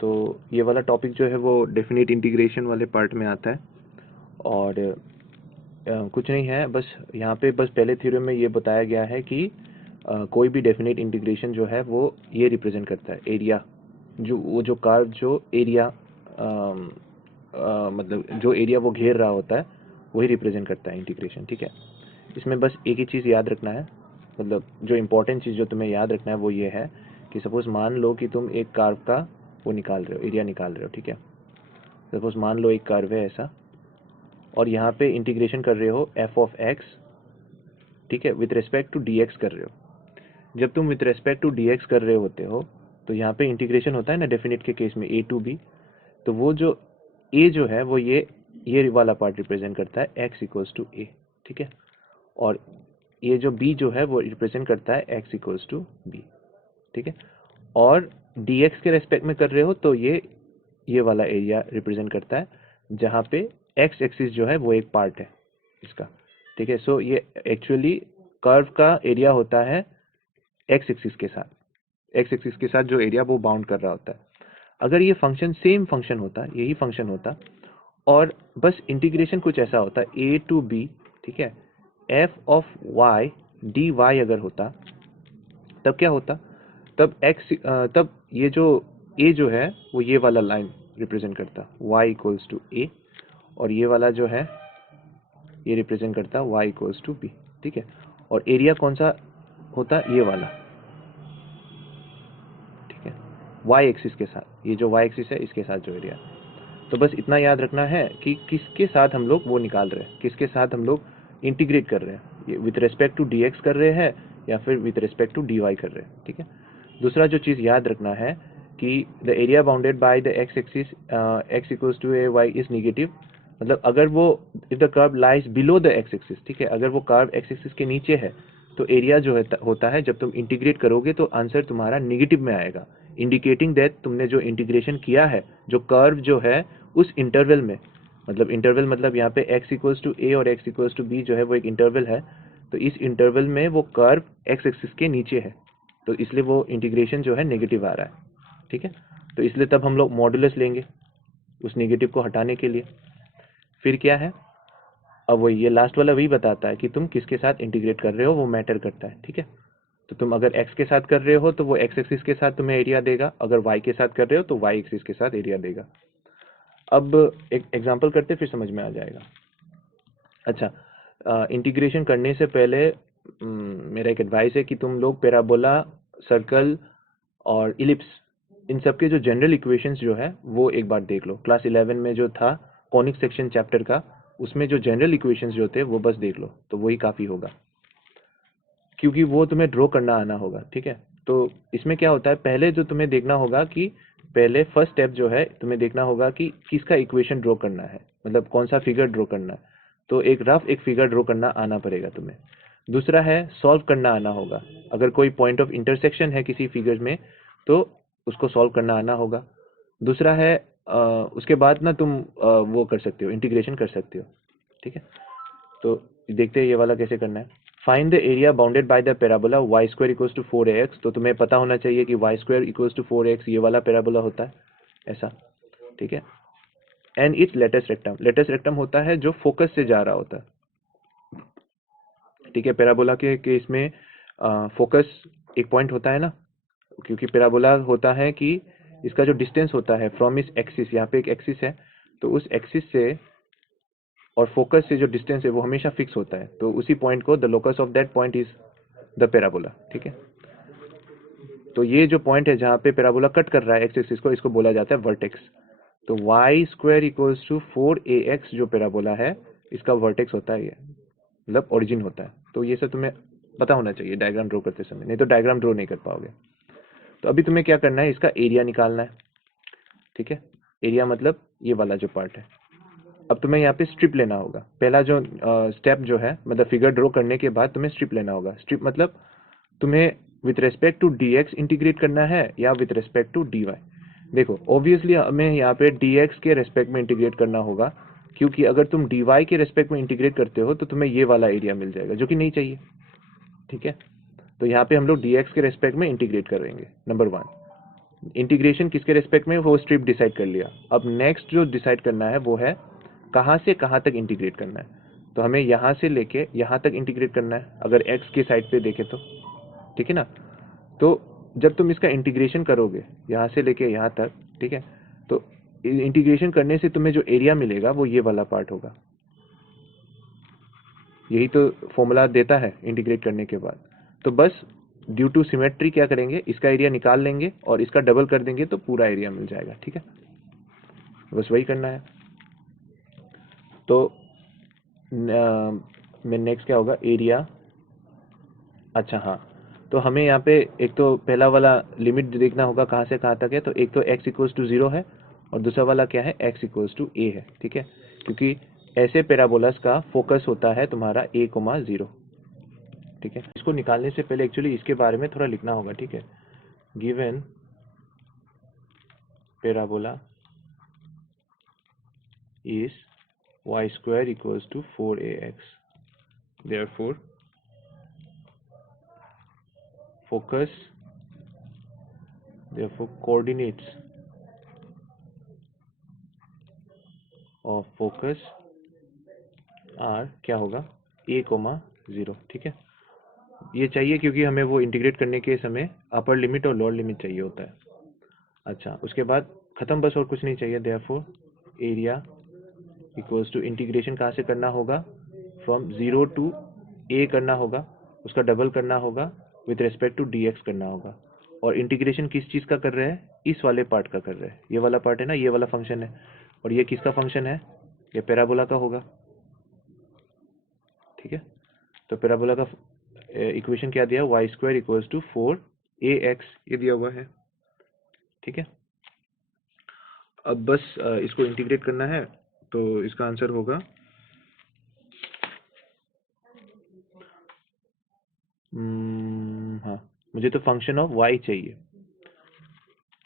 तो ये वाला टॉपिक जो है वो डेफिनेट इंटीग्रेशन वाले पार्ट में आता है। और कुछ नहीं है, बस यहाँ पे बस पहले थ्योरम में ये बताया गया है कि कोई भी डेफिनेट इंटीग्रेशन जो है वो ये रिप्रेजेंट करता है एरिया, जो कर्व जो एरिया मतलब जो एरिया वो घेर रहा होता है वही रिप्रेजेंट करता है इंटीग्रेशन। ठीक है, इसमें बस एक ही चीज़ याद रखना है, मतलब जो इम्पोर्टेंट चीज़ जो तुम्हें याद रखना है वो ये है कि सपोज मान लो कि तुम एक कर्व का वो निकाल रहे हो, एरिया निकाल रहे हो। ठीक है, सपोज मान लो एक कर्व है ऐसा, और यहाँ पे इंटीग्रेशन कर रहे हो एफ ऑफ एक्स, ठीक है, with respect to d x कर रहे हो। जब तुम with respect to d x कर रहे होते हो तो यहाँ पे इंटीग्रेशन होता है ना डेफिनेट के केस में ए टू बी, तो वो जो ए जो है वो ये वाला पार्ट रिप्रेजेंट करता है एक्स इक्वल्स टू ए। ठीक है, और ये जो बी जो है वो रिप्रेजेंट करता है एक्स इक्वल्स टू बी। ठीक है, और डी एक्स के रेस्पेक्ट में कर रहे हो तो ये वाला एरिया रिप्रेजेंट करता है जहाँ पे एक्स एक्सिस जो है वो एक पार्ट है इसका। ठीक है, सो ये एक्चुअली कर्व का एरिया होता है एक्स एक्सिस के साथ, एक्स एक्सिस के साथ जो एरिया वो बाउंड कर रहा होता है। अगर ये फंक्शन सेम फंक्शन होता, यही फंक्शन होता, और बस इंटीग्रेशन कुछ ऐसा होता ए टू बी, ठीक है, f of y d y अगर होता, तब क्या होता, तब तब ये जो ए जो है वो ये वाला लाइन रिप्रेजेंट करता y इक्वल्स टू ए, और ये वाला जो है ये रिप्रेजेंट करता y इक्वल्स टू बी। ठीक है, और एरिया कौन सा होता, ये वाला। ठीक है, y एक्सिस के साथ, ये जो y एक्सिस है इसके साथ जो एरिया है। तो बस इतना याद रखना है कि किसके साथ हम लोग वो निकाल रहे हैं, किसके साथ हम लोग इंटीग्रेट कर रहे हैं, ये विथ रिस्पेक्ट टू dx कर रहे हैं या फिर विथ रिस्पेक्ट टू dy कर रहे हैं। ठीक है, दूसरा जो चीज़ याद रखना है कि the area bounded by the x axis x equals to a y is negative, मतलब अगर वो if the curve lies below the x axis, ठीक है, अगर वो कर्व x एक्सिस के नीचे है तो एरिया जो है होता है जब तुम इंटीग्रेट करोगे तो आंसर तुम्हारा निगेटिव में आएगा, इंडिकेटिंग दैट तुमने जो इंटीग्रेशन किया है जो कर्व जो है उस इंटरवल में, मतलब इंटरवल मतलब यहाँ पे x इक्वल्स टू ए और x इक्वल्स टू बी जो है वो एक इंटरवल है, तो इस इंटरवल में वो कर्व x एक्सिस के नीचे है, तो इसलिए वो इंटीग्रेशन जो है नेगेटिव आ रहा है। ठीक है, तो इसलिए तब हम लोग मॉडुलस लेंगे उस नेगेटिव को हटाने के लिए। फिर क्या है, अब वो ये लास्ट वाला वही बताता है कि तुम किसके साथ इंटीग्रेट कर रहे हो, वो मैटर करता है। ठीक है, तो तुम अगर x के साथ कर रहे हो तो वो x एक्सिस के साथ तुम्हें एरिया देगा, अगर y के साथ कर रहे हो तो y एक्सिस के साथ एरिया देगा। अब एक एग्जांपल करते फिर समझ में आ जाएगा। अच्छा, इंटीग्रेशन करने से पहले मेरा एक एडवाइस है कि तुम लोग पैराबोला, सर्कल और इलिप्स, इन सब के जो जनरल इक्वेशंस जो है वो एक बार देख लो। क्लास 11 में जो था कॉनिक सेक्शन चैप्टर का, उसमें जो जनरल इक्वेशंस जो थे वो बस देख लो, तो वही काफ़ी होगा, क्योंकि वो तुम्हें ड्रॉ करना आना होगा। ठीक है, तो इसमें क्या होता है, पहले जो तुम्हें देखना होगा कि पहले फर्स्ट स्टेप जो है तुम्हें देखना होगा कि किसका इक्वेशन ड्रॉ करना है, मतलब कौन सा फिगर ड्रॉ करना है, तो एक रफ एक फिगर ड्रॉ करना आना पड़ेगा तुम्हें। दूसरा है सॉल्व करना आना होगा, अगर कोई पॉइंट ऑफ इंटरसेक्शन है किसी फिगर में तो उसको सॉल्व करना आना होगा। दूसरा है उसके बाद ना तुम वो कर सकते हो, इंटीग्रेशन कर सकते हो। ठीक है, तो देखते हैं ये वाला कैसे करना है। Find the area bounded by the parabola y square equals to 4ax, तो तुम्हें पता होना चाहिए कि y square equals to 4ax ये वाला पैराबोला होता है ऐसा। ठीक है, and it's latus rectum, latus rectum होता है जो फोकस से जा रहा होता है। ठीक है, पैराबोला के केस में फोकस एक पॉइंट होता है ना, क्योंकि पैराबोला होता है कि इसका जो डिस्टेंस होता है फ्रॉम इस एक्सिस, यहाँ पे एक एक्सिस है, तो उस एक्सिस से और फोकस से जो डिस्टेंस है वो हमेशा फिक्स होता है, तो उसी पॉइंट को the locus of that point is the parabola. ठीक है, तो ये जो पॉइंट है जहाँ पे पैराबोला कट कर रहा है एक्स एक्सिस को, इसको बोला जाता है वर्टेक्स। तो y square equals to 4ax जो पैराबोला है इसका वर्टेक्स होता है, ये मतलब ओरिजिन होता है। तो ये सब तुम्हें पता होना चाहिए डायग्राम ड्रॉ करते समय, नहीं तो डायग्राम ड्रॉ नहीं कर पाओगे। तो अभी तुम्हें क्या करना है, इसका एरिया निकालना है। ठीक है, एरिया मतलब ये वाला जो पार्ट है। अब तुम्हें यहाँ पे स्ट्रिप लेना होगा, पहला जो स्टेप जो है, मतलब फिगर ड्रॉ करने के बाद तुम्हें स्ट्रिप लेना होगा। स्ट्रिप मतलब तुम्हें with respect to dx integrate करना है या विथ रेस्पेक्ट टू dy। देखो ऑब्वियसली हमें यहाँ पे dx के रेस्पेक्ट में इंटीग्रेट करना होगा, क्योंकि अगर तुम dy के रेस्पेक्ट में इंटीग्रेट करते हो तो तुम्हें ये वाला एरिया मिल जाएगा जो कि नहीं चाहिए। ठीक है, तो यहाँ पे हम लोग dx के रेस्पेक्ट में इंटीग्रेट करेंगे, नंबर 1। इंटीग्रेशन किसके रेस्पेक्ट में, वो स्ट्रिप डिसाइड कर लिया। अब नेक्स्ट जो डिसाइड करना है वो है कहाँ से कहाँ तक इंटीग्रेट करना है। तो हमें यहाँ से लेके यहाँ तक इंटीग्रेट करना है अगर x के साइड पे देखें तो, ठीक है ना। तो जब तुम इसका इंटीग्रेशन करोगे यहाँ से लेके यहाँ तक, ठीक है, तो इंटीग्रेशन करने से तुम्हें जो एरिया मिलेगा वो ये वाला पार्ट होगा। यही तो फॉर्मूला देता है इंटीग्रेट करने के बाद। तो बस ड्यू टू सिमेट्री क्या करेंगे, इसका एरिया निकाल लेंगे और इसका डबल कर देंगे तो पूरा एरिया मिल जाएगा, ठीक है। बस वही करना है। तो मैं नेक्स्ट क्या होगा, एरिया। अच्छा हाँ, तो हमें यहाँ पे एक तो पहला वाला लिमिट देखना होगा कहाँ से कहाँ तक है। तो एक तो x इक्वल्स टू 0 है और दूसरा वाला क्या है, x इक्वल्स टू a है, ठीक है। क्योंकि ऐसे पैराबोलास का फोकस होता है तुम्हारा a, 0, ठीक है। इसको निकालने से पहले एक्चुअली इसके बारे में थोड़ा लिखना होगा, ठीक है। Given parabola is y square equals to 4ax, therefore coordinates of focus are क्या होगा, a, 0, ठीक है। ये चाहिए क्योंकि हमें वो इंटीग्रेट करने के समय अपर लिमिट और लोअर लिमिट चाहिए होता है। अच्छा, उसके बाद खत्म, बस और कुछ नहीं चाहिए। Therefore area equals to integration कहाँ से करना होगा, फ्रॉम 0 टू a करना होगा, उसका डबल करना होगा, विथ रेस्पेक्ट टू dx करना होगा। और इंटीग्रेशन किस चीज़ का कर रहे हैं, इस वाले पार्ट का कर रहे हैं। ये वाला पार्ट है ना, ये वाला फंक्शन है। और ये किसका फंक्शन है, ये पैराबोला का होगा, ठीक है। तो पैराबोला का इक्वेशन क्या दिया, Y square equals to 4ax, ये दिया हुआ है, ठीक है। अब बस इसको इंटीग्रेट करना है। तो इसका आंसर होगा हाँ, मुझे तो फंक्शन ऑफ y चाहिए।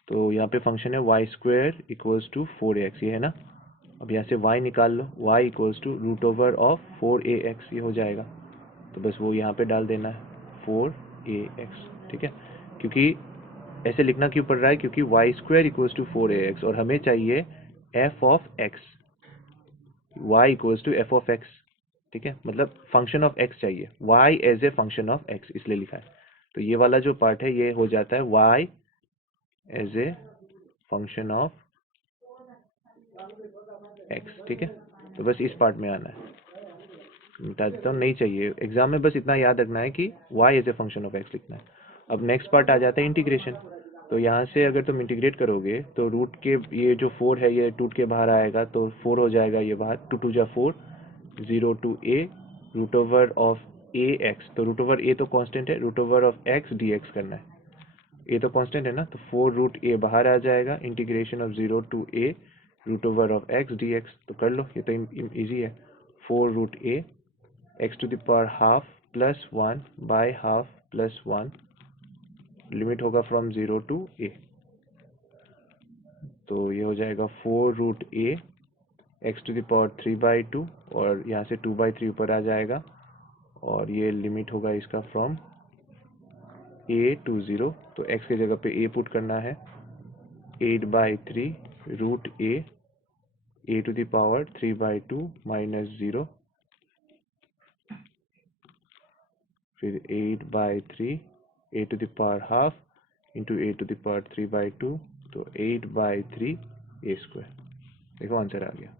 तो यहाँ पे फंक्शन है Y square equals to 4ax, ये है ना। अब यहाँ से y निकाल लो, y equals to root over of 4ax, ये हो जाएगा। तो बस वो यहाँ पे डाल देना है 4ax, ठीक है। क्योंकि ऐसे लिखना क्यों पड़ रहा है, क्योंकि Y square equals to 4ax और हमें चाहिए f of x, y equals to f of x, ठीक है। मतलब फंक्शन ऑफ x चाहिए, y as a function of x, इसलिए लिखा है। तो ये वाला जो पार्ट है ये हो जाता है y as a function of x, ठीक है। तो बस इस पार्ट में आना है, मिटा देता हूँ, नहीं चाहिए एग्जाम में, बस इतना याद रखना है कि y as a function of x लिखना है। अब नेक्स्ट पार्ट आ जाता है इंटीग्रेशन। तो यहाँ से अगर तुम इंटीग्रेट करोगे तो रूट के ये जो 4 है ये टूट के बाहर आएगा, तो 4 हो जाएगा ये बाहर, 2 2 जा 4, 0 to a root over of ax। तो रूट ओवर a तो कांस्टेंट है, root over of x dx करना है। a तो कांस्टेंट है ना, तो 4 रूट a बाहर आ जाएगा, integration of 0 to a root over of x dx। तो कर लो, ये तो इजी है। 4 root a x to the power half plus 1 by half plus 1, limit होगा फ्रॉम 0 टू a। तो ये हो जाएगा 4 root a x to the power 3/2 और यहाँ से 2/3 ऊपर आ जाएगा और ये लिमिट होगा इसका फ्रॉम a टू 0। तो x की जगह पे a पुट करना है, 8/3 root a to the power 3/2 minus 0, फिर 8/3 a to the power half into a to the power 3/2, तो 8/3 a स्क्वायर। देखो आंसर आ गया,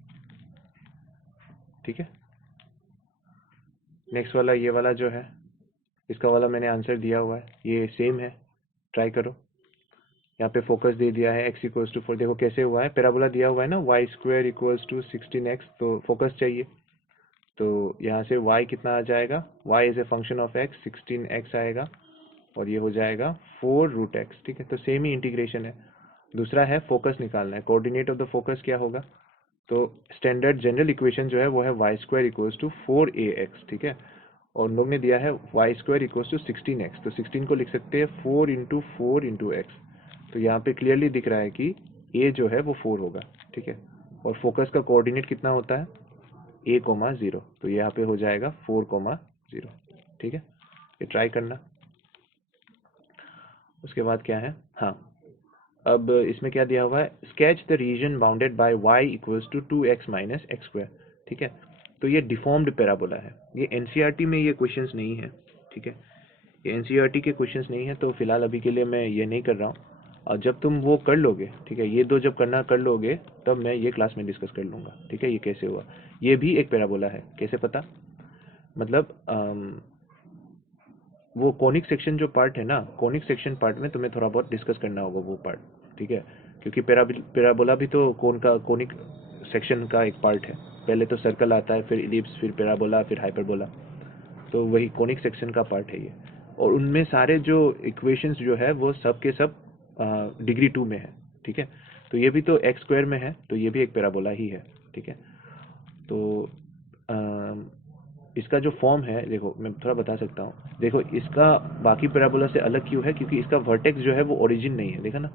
ठीक है। नेक्स्ट वाला ये वाला जो है, इसका वाला मैंने आंसर दिया हुआ है, ये सेम है, ट्राई करो। यहाँ पे फोकस दे दिया है x इक्वल्स टू 4, देखो कैसे हुआ है, पैराबोला दिया हुआ है ना, Y square equals to 16x, तो फोकस चाहिए। तो यहाँ से y कितना आ जाएगा, y is a function of x, 16x आएगा और ये हो जाएगा 4 रूट x, ठीक है। तो सेम ही इंटीग्रेशन है। दूसरा है फोकस निकालना है, कोऑर्डिनेट ऑफ द फोकस क्या होगा। तो स्टैंडर्ड जनरल इक्वेशन जो है वो है Y square equals to 4ax, ठीक है। और लोग ने दिया है Y square equals to 16x, तो 16 को लिख सकते हैं 4 इंटू 4 इंटू एक्स। तो यहाँ पे क्लियरली दिख रहा है कि a जो है वो 4 होगा, ठीक है। और फोकस का कोऑर्डिनेट कितना होता है, a, 0, तो यहाँ पे हो जाएगा 4, 0, ठीक है। ये ट्राई करना। उसके बाद क्या है, हाँ, अब इसमें क्या दिया हुआ है, sketch the region bounded by y equals to 2x minus x square. ठीक है, तो ये डिफॉर्म्ड पैराबोला है। ये एनसीईआरटी में ये क्वेश्चंस नहीं है। ठीक है, ये एनसीईआरटी के क्वेश्चंस नहीं है, तो फिलहाल अभी के लिए मैं ये नहीं कर रहा हूँ। और जब तुम वो कर लोगे, ठीक है, ये दो जब करना कर लोगे, तब मैं ये क्लास में डिस्कस कर लूँगा। ठीक है, ये कैसे हुआ, ये भी एक पैराबोला है, कैसे पता, मतलब वो कोनिक सेक्शन जो पार्ट है ना, कोनिक सेक्शन पार्ट में तुम्हें थोड़ा बहुत डिस्कस करना होगा वो पार्ट। ठीक है, क्योंकि पैराबोला भी तो कोनिक सेक्शन का एक पार्ट है। पहले तो सर्कल आता है, फिर इलिप्स, फिर पैराबोला, फिर हाइपरबोला, तो वही कोनिक सेक्शन का पार्ट है ये। और उनमें सारे जो इक्वेशंस जो है वो सब के सब डिग्री 2 में है। ठीक है, तो ये भी तो एक्स स्क्वायर में है, तो ये भी एक पैराबोला ही है। ठीक है, तो इसका जो फॉर्म है, देखो मैं थोड़ा बता सकता हूँ। देखो इसका बाकी पैराबोला से अलग क्यों है, क्योंकि इसका वर्टेक्स जो है वो ओरिजिन नहीं है, देखा ना।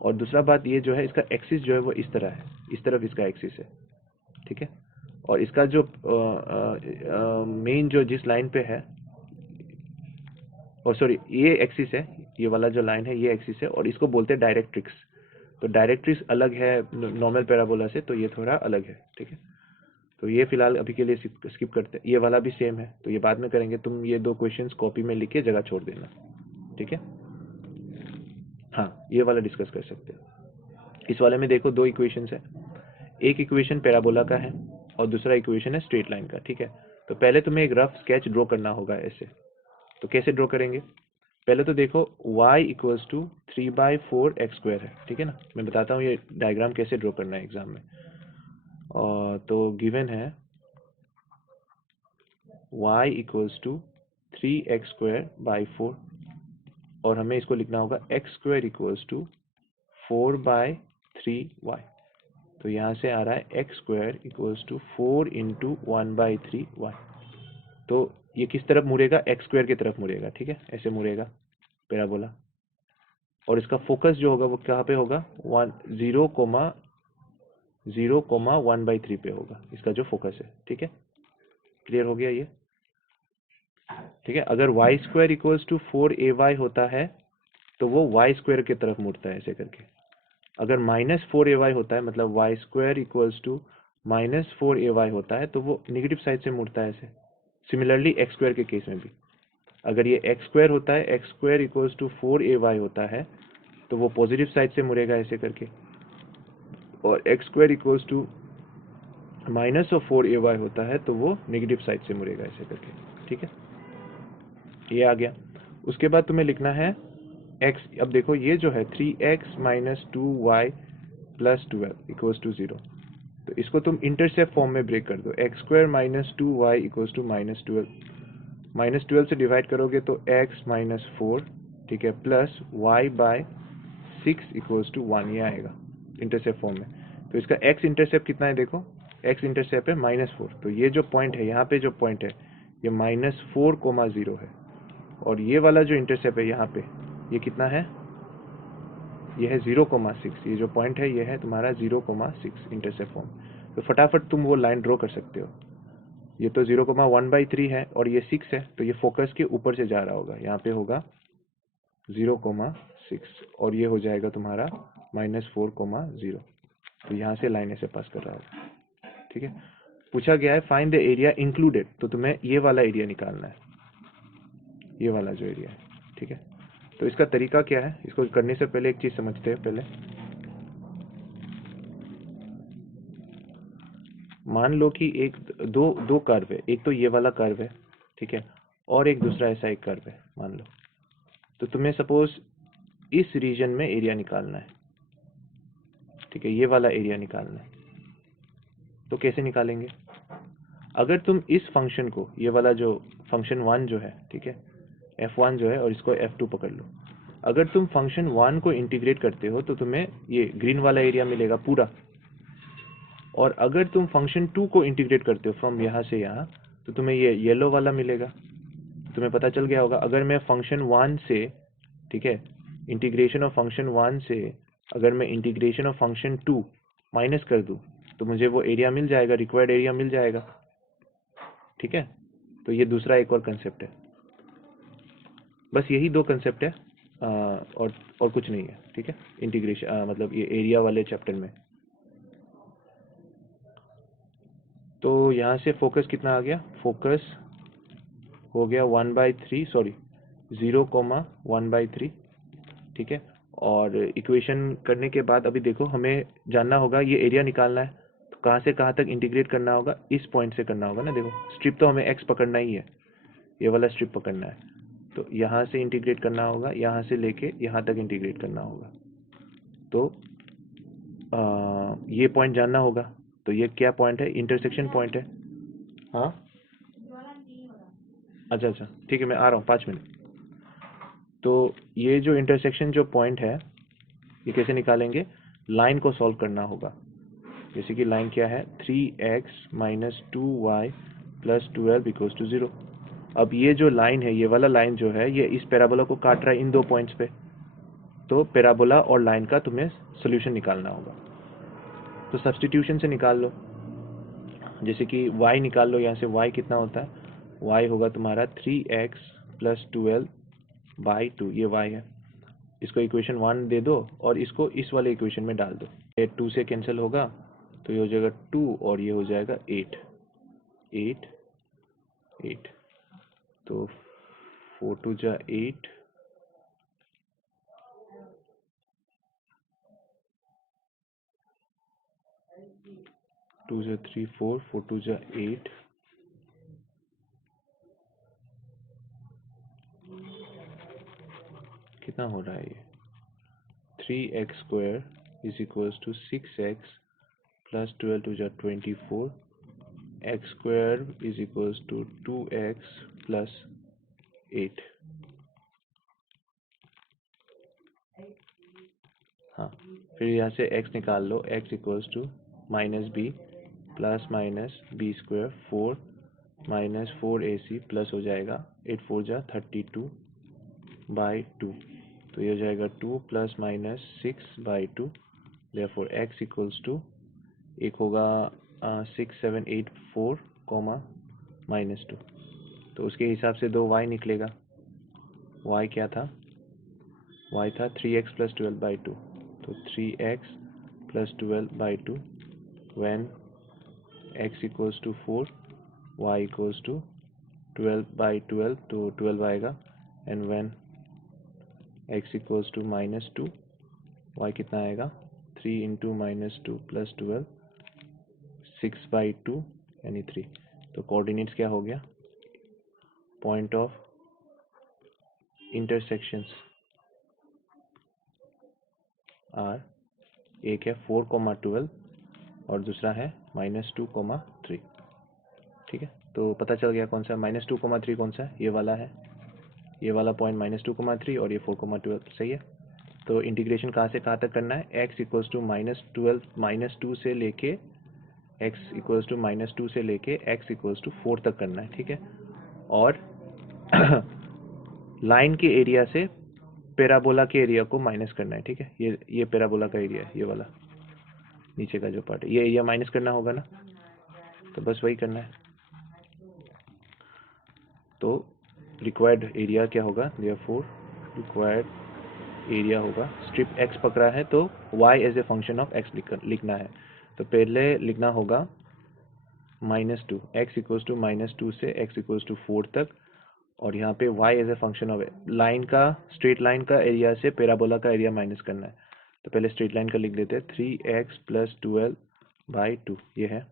और दूसरा बात ये जो है, इसका एक्सिस जो है वो इस तरह है, इस तरफ इसका एक्सिस है। ठीक है, और इसका जो मेन जो जिस लाइन पे है, और सॉरी ये एक्सिस है, ये वाला जो लाइन है ये एक्सिस है, और इसको बोलते हैं डायरेक्ट्रिक्स। तो डायरेक्ट्रिक्स अलग है नॉर्मल पैराबोला से, तो ये थोड़ा अलग है। ठीक है, तो ये फिलहाल अभी के लिए स्किप करते हैं। ये वाला भी सेम है, तो ये बाद में करेंगे। तुम ये दो क्वेश्चंस कॉपी में लिख के जगह छोड़ देना। ठीक है, हाँ ये वाला डिस्कस कर सकते हैं। इस वाले में देखो दो इक्वेशंस है, एक इक्वेशन पैराबोला का है और दूसरा इक्वेशन है स्ट्रेट लाइन का। ठीक है, तो पहले तुम्हें एक रफ स्केच ड्रॉ करना होगा ऐसे। तो कैसे ड्रॉ करेंगे, पहले तो देखो y equals to 3/4 x square है। ठीक है ना, मैं बताता हूँ ये डायग्राम कैसे ड्रॉ करना है एग्जाम में। और तो गिवन है y इक्वल्स टू 3x² 4, और हमें इसको लिखना होगा x² इक्वल्स टू 4/3y। तो यहाँ से आ रहा है x² equals to 4 into 1/3y। तो ये किस तरफ मुड़ेगा, x² की तरफ मुड़ेगा। ठीक है, ऐसे मुड़ेगा पैराबोला, और इसका फोकस जो होगा वो कहाँ पे होगा, 0,1/3 पे होगा इसका जो फोकस है। ठीक है, क्लियर हो गया ये। ठीक है, अगर y² इक्वल्स टू 4ay होता है तो वो y² की तरफ मुड़ता है ऐसे करके। अगर -4ay होता है, मतलब y² इक्वल्स टू -4ay होता है, तो वो निगेटिव साइड से मुड़ता है ऐसे। सिमिलरली x² के केस में भी, अगर ये x² होता है, x² इक्वल्स टू 4ay होता है, तो वो पॉजिटिव साइड से मुड़ेगा ऐसे करके। और x² इक्वल्स टू -4ay होता है, तो वो नेगेटिव साइड से मुड़ेगा ऐसे करके। ठीक है, ये आ गया। उसके बाद तुम्हें लिखना है x। अब देखो ये जो है 3x minus 2y plus 12 equals to 0, तो इसको तुम इंटरसेप्ट फॉर्म में ब्रेक कर दो। x² minus 2y equals to -12, -12 से डिवाइड करोगे तो x माइनस 4, ठीक है, प्लस y/6 इक्वल्स टू 1, ये आएगा इंटरसेप्ट फॉर्म में। तो इसका x इंटरसेप्ट कितना है, देखो x इंटरसेप्ट है -4, तो ये जो पॉइंट है यहाँ पे, जो पॉइंट है ये -4,0 है। और ये वाला जो इंटरसेप्ट है यहाँ पे, ये कितना है, ये है 0,6। ये जो पॉइंट है ये है तुम्हारा 0,6 इंटरसेप्ट फॉर्म। तो फटाफट तुम वो लाइन ड्रॉ कर सकते हो। ये तो 0,1/3 है और ये 6 है, तो ये फोकस के ऊपर से जा रहा होगा, यहाँ पे होगा 0,6, और ये हो जाएगा तुम्हारा -4,0। तो यहाँ से लाइन ऐसे पास कर रहा होगा। ठीक है, पूछा गया है फाइंड द एरिया इंक्लूडेड, तो तुम्हें ये वाला एरिया निकालना है, ये वाला जो एरिया है। ठीक है, तो इसका तरीका क्या है, इसको करने से पहले एक चीज समझते हैं। पहले मान लो कि एक दो कर्व है, एक तो ये वाला कर्व है, ठीक है, और एक दूसरा ऐसा एक कर्व है मान लो। तो तुम्हें सपोज इस रीजन में एरिया निकालना है, ठीक है, ये वाला एरिया निकालना है। तो कैसे निकालेंगे, अगर तुम इस फंक्शन को, ये वाला जो फंक्शन 1 जो है, ठीक है, f1 जो है, और इसको f2 पकड़ लो। अगर तुम फंक्शन 1 को इंटीग्रेट करते हो तो तुम्हें ये ग्रीन वाला एरिया मिलेगा पूरा, और अगर तुम फंक्शन 2 को इंटीग्रेट करते हो फ्रॉम यहाँ से यहाँ, तो तुम्हें ये येलो वाला मिलेगा। तुम्हें पता चल गया होगा, अगर मैं फंक्शन 1 से, ठीक है, इंटीग्रेशन ऑफ फंक्शन 1 से अगर मैं इंटीग्रेशन ऑफ फंक्शन 2 माइनस कर दूँ, तो मुझे वो एरिया मिल जाएगा, रिक्वायर्ड एरिया मिल जाएगा। ठीक है, तो ये दूसरा एक और कंसेप्ट है। बस यही दो कंसेप्ट है, और कुछ नहीं है, ठीक है। इंटीग्रेशन मतलब ये एरिया वाले चैप्टर में। तो यहाँ से फोकस कितना आ गया, फोकस हो गया 1/3, सॉरी 0,1/3, ठीक है। और इक्वेशन करने के बाद अभी देखो हमें जानना होगा ये एरिया निकालना है, तो कहाँ से कहाँ तक इंटीग्रेट करना होगा, इस पॉइंट से करना होगा ना। देखो स्ट्रिप तो हमें एक्स पकड़ना ही है, ये वाला स्ट्रिप पकड़ना है, तो यहाँ से इंटीग्रेट करना होगा, यहाँ से लेके यहाँ तक इंटीग्रेट करना होगा। तो ये पॉइंट जानना होगा, तो ये क्या पॉइंट है, इंटरसेक्शन पॉइंट है। हाँ अच्छा अच्छा ठीक है, मैं आ रहा हूँ 5 मिनट। तो ये जो इंटरसेक्शन जो पॉइंट है, ये कैसे निकालेंगे, लाइन को सॉल्व करना होगा। जैसे कि लाइन क्या है, 3x minus 2y plus 12 equals to 0। अब ये जो लाइन है, ये वाला लाइन जो है, ये इस पैराबोला को काट रहा है इन दो पॉइंट्स पे। तो पैराबोला और लाइन का तुम्हें सोल्यूशन निकालना होगा, तो सब्स्टिट्यूशन से निकाल लो। जैसे कि y निकाल लो, यहाँ से y कितना होता है, y होगा तुम्हारा 3x प्लस 12/2, ये y है। इसको इक्वेशन 1 दे दो और इसको इस वाले इक्वेशन में डाल दो। ये 2 से कैंसिल होगा, तो ये हो जाएगा 2 और ये हो जाएगा 8 8 8। तो 4 2 जा 8, 2 जा 3 4, 4 2 जा 8, कितना हो रहा है ये, 3x² is equals to 6x plus 12 2 जा 24, x² is equals to 2x plus 8। हाँ, फिर यहाँ से x निकाल लो, x equals to minus b plus minus b square 4 minus 4ac plus हो जाएगा 8 4 जा 32/2। तो ये हो जाएगा 2 plus minus 6/2। Therefore x equals to, एक होगा 6 7 8 4 कोमा -2, तो उसके हिसाब से 2y निकलेगा। y क्या था, y था 3x प्लस 12/2, तो 3x plus 12/2 when x equals to 4, y equals to 12/12, तो 12 आएगा। And when x equals to -2, y कितना आएगा, 3 इंटू -2 प्लस 12, 6/2 यानी 3। तो कोऑर्डिनेट्स क्या हो गया, पॉइंट ऑफ इंटरसेक्शंस आर, एक है 4,12 और दूसरा है -2,3। ठीक है, तो पता चल गया कौन सा -2,3 कौन सा है, ये वाला है, ये वाला पॉइंट -2,3 और ये 4,12 सही है। तो इंटीग्रेशन कहाँ से कहाँ तक करना है, x इक्वल्स टू -2 से लेके x इक्वल्स टू -2 से लेके x इक्वल्स टू 4 तक करना है, ठीक है। और लाइन के एरिया से पैराबोला के एरिया को माइनस करना है, ठीक है। ये पैराबोला का एरिया है, ये वाला नीचे का जो पार्ट है, ये एरिया माइनस करना होगा ना, तो बस वही करना है। तो रिक्वायर्ड एरिया क्या होगा, देयरफॉर रिक्वायर्ड एरिया होगा, स्ट्रिप x पकड़ा है तो y as a function of x लिखना है। तो पहले लिखना होगा -2, x इक्वल्स टू -2 से x इक्वल्स टू 4 तक, और यहाँ पे y as a function of line का, स्ट्रेट लाइन का एरिया से पैराबोला का एरिया माइनस करना है। तो पहले स्ट्रेट लाइन का लिख देते हैं, 3x प्लस 12/2 ये है,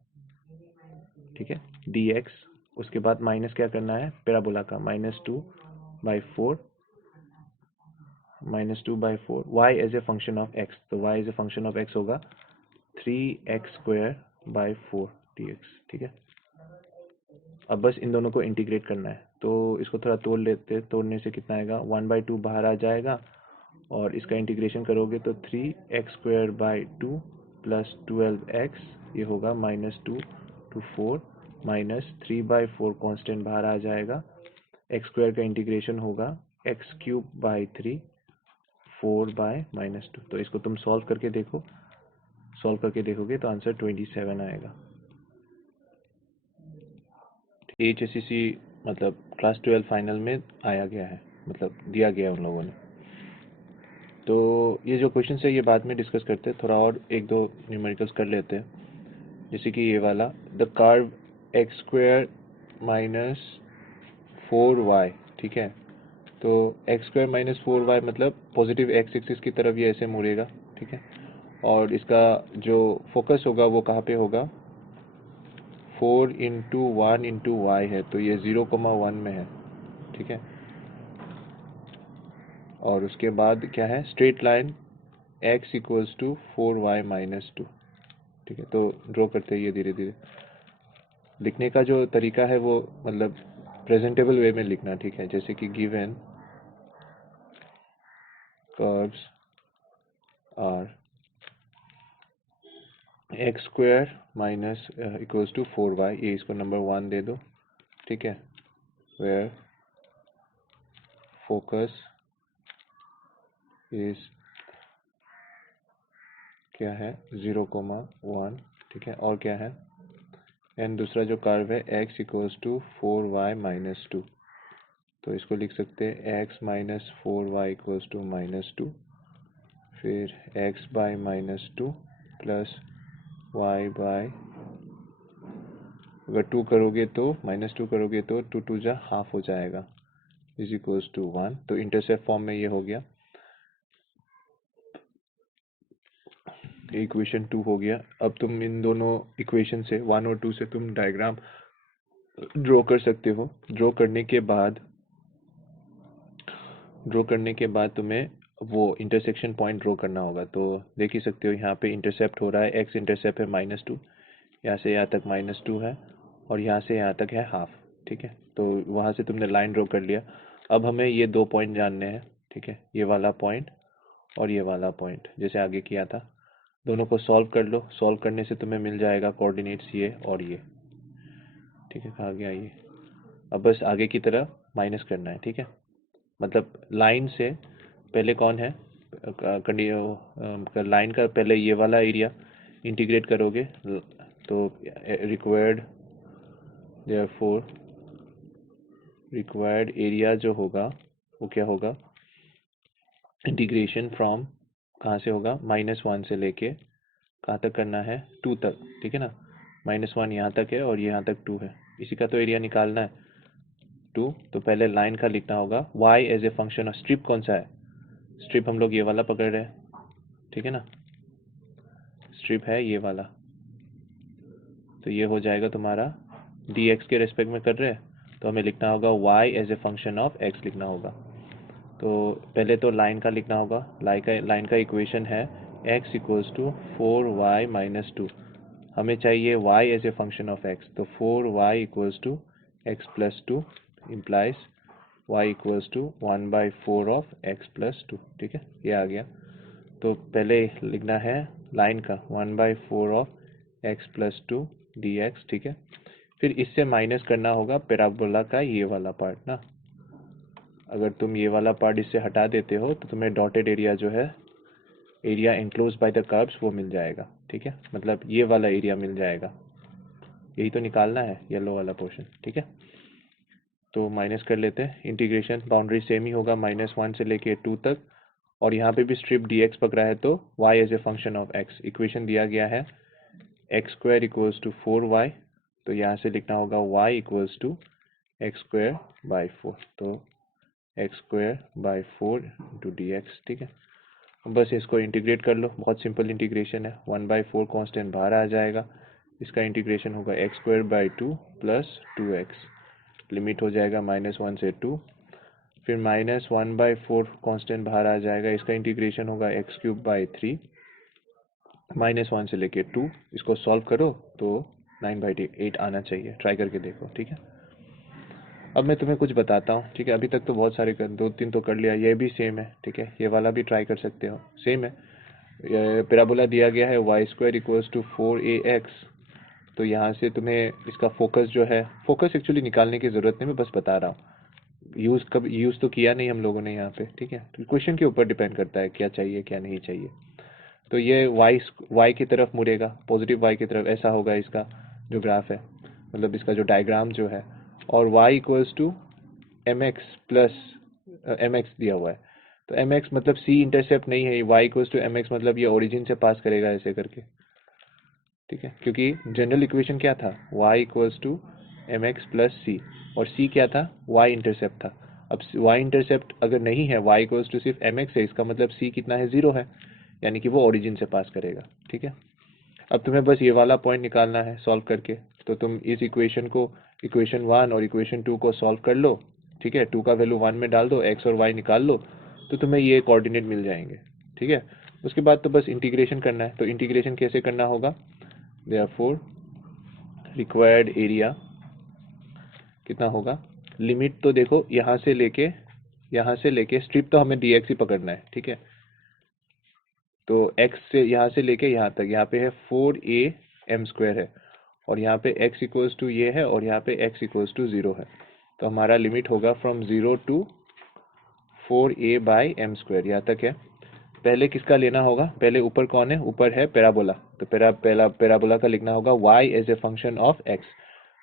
ठीक है, dx। उसके बाद माइनस क्या करना है, पैराबोला का -2/4 y as a function of x, तो y as a function of x होगा 3x² 4 dx, ठीक है। अब बस इन दोनों को इंटीग्रेट करना है, तो इसको थोड़ा तोड़ लेते हैं, तोड़ने से कितना आएगा, 1/2 बाहर आ जाएगा, और इसका इंटीग्रेशन करोगे तो 3x² प्लस 12x, ये होगा -2 to 4 माइनस 3/4 कॉन्स्टेंट बाहर आ जाएगा, x² का इंटीग्रेशन होगा x³ 4/-2। तो इसको तुम सॉल्व करके देखो, सॉल्व करके देखोगे तो आंसर 27 आएगा। HSCC मतलब क्लास 12 फाइनल में आया गया है, मतलब दिया गया उन लोगों ने। तो ये जो क्वेश्चन है ये बाद में डिस्कस करते हैं, थोड़ा और एक दो न्यूमेरिकल्स कर लेते हैं। जैसे कि ये वाला, the curve x square minus 4y, ठीक है। तो एक्स स्क्वायर माइनस 4y मतलब पॉजिटिव एक्स एक्सिस की तरफ ये ऐसे मुड़ेगा, ठीक है। और इसका जो फोकस होगा वो कहाँ पे होगा, 4 इंटू 1 इंटू वाई है, तो ये 0,1 में है, ठीक है। और उसके बाद क्या है, straight line x equals to 4y minus 2, ठीक है। तो ड्रॉ करते हैं ये धीरे धीरे। लिखने का जो तरीका है वो मतलब प्रेजेंटेबल वे में लिखना, ठीक है। जैसे कि given curves are x square minus equals to 4y, ये इसको नंबर 1 दे दो, ठीक है। वेयर फोकस इज क्या है 0,1, ठीक है। और क्या है, एंड दूसरा जो कर्व है x equals to 4y minus 2, तो इसको लिख सकते हैं x minus 4y equals to minus 2, फिर x by minus 2 plus y by, अगर 2 करोगे तो माइनस 2 करोगे तो 2 2 जा हाफ हो जाएगा, इज इक्वल्स टू 1। तो इंटरसेप्ट फॉर्म में ये हो गया, इक्वेशन 2 हो गया। अब तुम इन दोनों इक्वेशन से 1 और 2 से तुम डायग्राम ड्रॉ कर सकते हो। ड्रॉ करने के बाद तुम्हें वो इंटरसेक्शन पॉइंट ड्रॉ करना होगा। तो देख ही सकते हो यहाँ पे इंटरसेप्ट हो रहा है, एक्स इंटरसेप्ट है -2, यहाँ से यहाँ तक -2 है, और यहाँ से यहाँ तक है हाफ, ठीक है। तो वहाँ से तुमने लाइन ड्रॉ कर लिया। अब हमें ये 2 पॉइंट जानने हैं, ठीक है। ये वाला पॉइंट और ये वाला पॉइंट, जैसे आगे किया था। दोनों को सॉल्व कर लो। सॉल्व करने से तुम्हें मिल जाएगा कोऑर्डिनेट्स ये और ये, ठीक है। कहाँ गया ये, अब बस आगे की तरफ माइनस करना है, ठीक है। मतलब लाइन से पहले कौन है, लाइन का पहले ये वाला एरिया इंटीग्रेट करोगे, तो रिक्वायर्ड देयरफॉर रिक्वायर्ड एरिया जो होगा वो क्या होगा, इंटीग्रेशन फ्रॉम, कहाँ से होगा, -1 से लेके कहाँ तक करना है, 2 तक, ठीक है ना। -1 यहाँ तक है और यहाँ तक 2 है, इसी का तो एरिया निकालना है 2। तो पहले लाइन का लिखना होगा y as a function of, strip कौन सा है, स्ट्रिप हम लोग ये वाला पकड़ रहे हैं, ठीक है ना। स्ट्रिप है ये वाला, तो ये हो जाएगा तुम्हारा dx के रेस्पेक्ट में कर रहे हैं, तो हमें लिखना होगा y as a function of x लिखना होगा। तो पहले तो लाइन का लिखना होगा। लाइन का इक्वेशन है x equals to 4y minus 2, हमें चाहिए y as a function of x, तो 4y equals to x plus 2 implies y equals to 1/4 of x plus 2, ठीक है। ये आ गया। तो पहले लिखना है लाइन का 1/4 ऑफ x प्लस 2 dx, ठीक है। फिर इससे माइनस करना होगा पैराबोला का ये वाला पार्ट ना। अगर तुम ये वाला पार्ट इससे हटा देते हो तो तुम्हें डॉटेड एरिया जो है, area enclose by the curves, वो मिल जाएगा, ठीक है। मतलब ये वाला एरिया मिल जाएगा, यही तो निकालना है, येलो वाला पोर्शन, ठीक है। तो माइनस कर लेते हैं। इंटीग्रेशन बाउंड्री सेम ही होगा, -1 से लेके 2 तक, और यहाँ पे भी स्ट्रिप dx पकड़ा है, तो y as a function of x। Equation दिया गया है x square equals to 4y, तो यहाँ से लिखना होगा y equals to x square by 4, तो x square by 4 into dx, ठीक है। बस इसको इंटीग्रेट कर लो, बहुत सिंपल इंटीग्रेशन है। 1/4 कांस्टेंट बाहर आ जाएगा, इसका इंटीग्रेशन होगा x square by 2 plus 2x, limit हो जाएगा -1 से 2, फिर -1/4 कांस्टेंट बाहर आ जाएगा, इसका इंटीग्रेशन होगा एक्स क्यूब बाई 3, -1 से लेके 2, इसको सॉल्व करो तो 9/8 आना चाहिए। ट्राई करके देखो, ठीक है। अब मैं तुम्हें कुछ बताता हूँ, ठीक है। अभी तक तो बहुत सारे 2-3 तो कर लिया, ये भी सेम है, ठीक है। ये वाला भी ट्राई कर सकते हो, सेम है। पैराबोला दिया गया है y square equals to 4ax, तो यहाँ से तुम्हें इसका फोकस जो है, फोकस एक्चुअली निकालने की ज़रूरत नहीं, मैं बस बता रहा हूँ। यूज़ तो किया नहीं हम लोगों ने यहाँ पे, ठीक है। तो क्वेश्चन के ऊपर डिपेंड करता है क्या चाहिए क्या नहीं चाहिए। तो ये y की तरफ मुड़ेगा, पॉजिटिव y की तरफ, ऐसा होगा इसका जो ग्राफ है, मतलब इसका जो डायग्राम जो है। और y equals to mx plus mx दिया हुआ है, तो एम एक्स मतलब सी इंटरसेप्ट नहीं है, y equals to M x मतलब ये ओरिजिन से पास करेगा ऐसे करके, ठीक है, क्योंकि जनरल इक्वेशन क्या था, y equals to M X plus C, और c क्या था, y इंटरसेप्ट था। अब y इंटरसेप्ट अगर नहीं है, y इक्वल्स टू सिर्फ एम एक्स है, इसका मतलब c कितना है, 0 है, यानी कि वो ओरिजिन से पास करेगा, ठीक है। अब तुम्हें बस ये वाला पॉइंट निकालना है सॉल्व करके, तो तुम इस इक्वेशन को, इक्वेशन 1 और इक्वेशन 2 को सॉल्व कर लो, ठीक है, 2 का वैल्यू 1 में डाल दो, x और y निकाल लो, तो तुम्हें ये कोऑर्डिनेट मिल जाएंगे, ठीक है। उसके बाद तो बस इंटीग्रेशन करना है, तो इंटीग्रेशन कैसे करना होगा, देयरफॉर रिक्वायर्ड एरिया कितना होगा, लिमिट तो देखो यहाँ से लेके स्ट्रिप तो हमें dx ही पकड़ना है, ठीक है, तो x से यहाँ से लेके यहाँ तक, यहाँ पे है 4a m² है, और यहाँ पे x इक्वल्स टू ये है, और यहाँ पे x इक्वल्स टू 0 है, तो हमारा लिमिट होगा फ्रॉम 0 टू 4a/m², यहाँ तक है। पहले किसका लेना होगा, पहले ऊपर कौन है, ऊपर है पैराबोला, तो पैराबोला का लिखना होगा y as a function of x,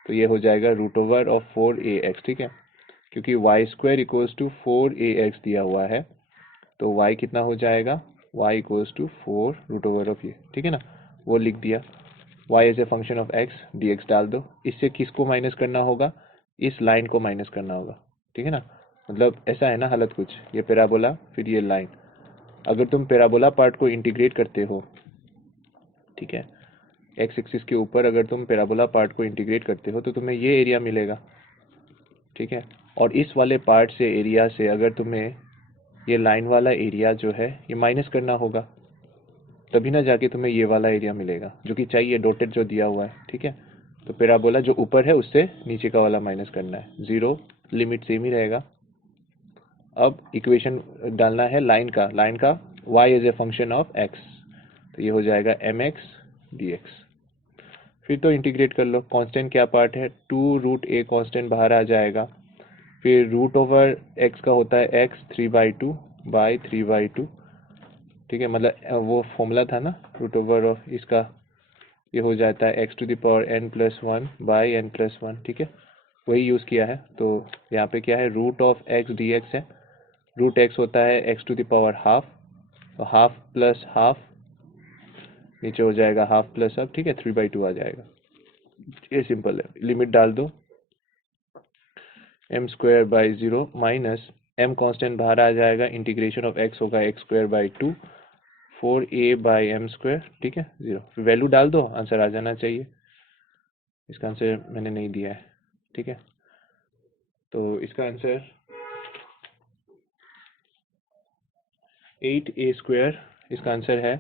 तो ये हो जाएगा √ऑफ 4ax, ठीक है, क्योंकि y² इक्वल्स टू 4ax दिया हुआ है, तो y कितना हो जाएगा, y इक्वल्स टू 4 √ऑफ ये, ठीक है ना, वो लिख दिया, y as a function of x, dx डाल दो। इससे किसको माइनस करना होगा, इस लाइन को माइनस करना होगा, ठीक है ना, मतलब ऐसा है ना हालत कुछ, ये पैराबोला फिर ये लाइन, अगर तुम पैराबोला पार्ट को इंटीग्रेट करते हो, ठीक है, एक्स एक्सिस के ऊपर अगर तुम पैराबोला पार्ट को इंटीग्रेट करते हो तो तुम्हें ये एरिया मिलेगा, ठीक है, और इस वाले पार्ट से एरिया से अगर तुम्हें ये लाइन वाला एरिया जो है ये माइनस करना होगा, तभी ना जाके तुम्हें ये वाला एरिया मिलेगा जो कि चाहिए, डॉटेड जो दिया हुआ है, ठीक है। तो पैराबोला जो ऊपर है उससे नीचे का वाला माइनस करना है, 0, लिमिट सेम ही रहेगा। अब इक्वेशन डालना है लाइन का y as a function of x, तो ये हो जाएगा mx dx। फिर तो इंटीग्रेट कर लो, कांस्टेंट क्या पार्ट है, 2√a कांस्टेंट बाहर आ जाएगा, फिर √x का होता है x 3/2/3/2, ठीक है, मतलब वो फॉर्मूला था ना √ऑफ इसका, ये हो जाता है x⁻n+1/n+1, ठीक है, वही यूज़ किया है। तो यहाँ पे क्या है, √x dx है, √x होता है x⁻½ तो हाफ प्लस हाफ, नीचे हो जाएगा हाफ प्लस हाफ, ठीक है, 3/2 आ जाएगा, ये सिंपल है। लिमिट डाल दो, m²/0 माइनस m कांस्टेंट बाहर आ जाएगा, इंटीग्रेशन ऑफ x होगा x²/2 4a/m², ठीक है, 0, वैल्यू डाल दो, आंसर आ जाना चाहिए। इसका आंसर मैंने नहीं दिया है, ठीक है, तो इसका आंसर 8a², इसका आंसर है,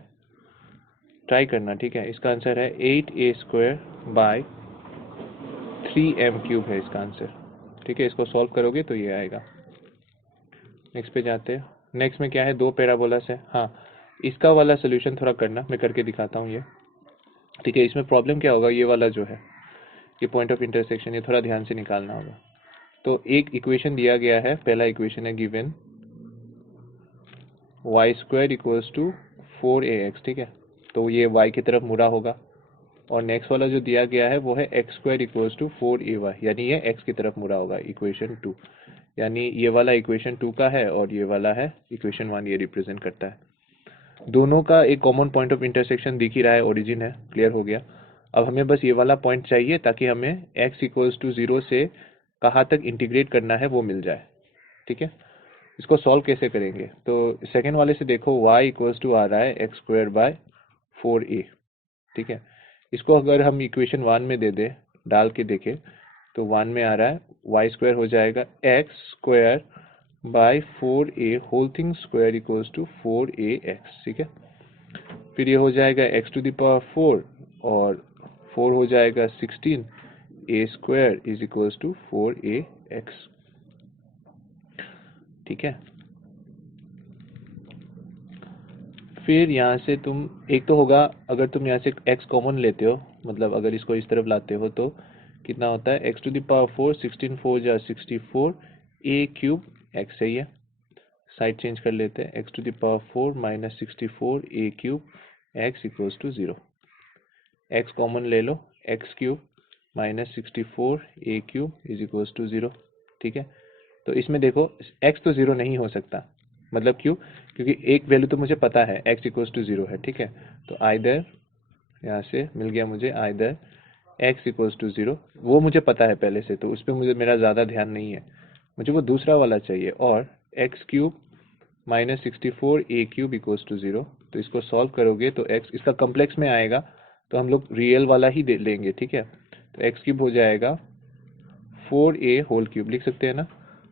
ट्राई करना, ठीक है, इसका आंसर है 8a²/3m³ है इसका आंसर, ठीक है, इसको सॉल्व करोगे तो ये आएगा। नेक्स्ट पे जाते हैं, नेक्स्ट में क्या है, 2 पैराबोला से, हाँ इसका वाला सोल्यूशन थोड़ा करना, मैं करके दिखाता हूँ ये, ठीक है। इसमें प्रॉब्लम क्या होगा, ये वाला जो है, ये पॉइंट ऑफ इंटरसेक्शन, ये थोड़ा ध्यान से निकालना होगा। तो एक इक्वेशन दिया गया है, पहला इक्वेशन है given y² equals to 4ax, ठीक है, तो ये y की तरफ मुड़ा होगा, और नेक्स्ट वाला जो दिया गया है वो है x² इक्वल्स टू 4ay, यानी ये x की तरफ मुड़ा होगा, इक्वेशन 2, यानी ये वाला इक्वेशन 2 का है और ये वाला है इक्वेशन 1, ये रिप्रेजेंट करता है। दोनों का एक कॉमन पॉइंट ऑफ इंटरसेक्शन दिख ही रहा है, ओरिजिन है, क्लियर हो गया। अब हमें बस ये वाला पॉइंट चाहिए ताकि हमें x इक्वल्स टू 0 से कहाँ तक इंटीग्रेट करना है वो मिल जाए, ठीक है। इसको सॉल्व कैसे करेंगे, तो सेकेंड वाले से देखो, y इक्वल्स टू आ रहा है x²/4a, ठीक है, इसको अगर हम इक्वेशन 1 में दे दें, डाल के देखें, तो 1 में आ रहा है y² हो जाएगा x²/4a whole thing square equals to 4ax, ठीक है, फिर ये हो जाएगा x⁴ और 4 हो जाएगा 16, a² is equals to 4ax, ठीक है। फिर यहाँ से तुम, एक तो होगा अगर तुम यहाँ से x कॉमन लेते हो, मतलब अगर इसको इस तरफ लाते हो तो कितना होता है, x⁴ 16 4 जा 64 a³ x, सही है, साइड चेंज कर लेते हैं, x⁴ minus 64 a³ x equals to 0, x common ले लो, x³ minus 64 a³ is equals to 0, ठीक है। तो इसमें देखो x तो 0 नहीं हो सकता, मतलब क्यों? क्योंकि एक वैल्यू तो मुझे पता है x इक्वल्स टू 0 है, ठीक है। तो आइदर यहाँ से मिल गया मुझे आइदर x इक्वल्स टू 0, वो मुझे पता है पहले से, तो उस पर मुझे मेरा ज़्यादा ध्यान नहीं है, मुझे वो दूसरा वाला चाहिए। और x cube minus 64 a cube equals to 0, तो इसको सॉल्व करोगे तो x इसका कम्प्लेक्स में आएगा, तो हम लोग रियल वाला ही दे लेंगे, ठीक है। तो एक्स क्यूब हो जाएगा 4a होल क्यूब, लिख सकते हैं ना।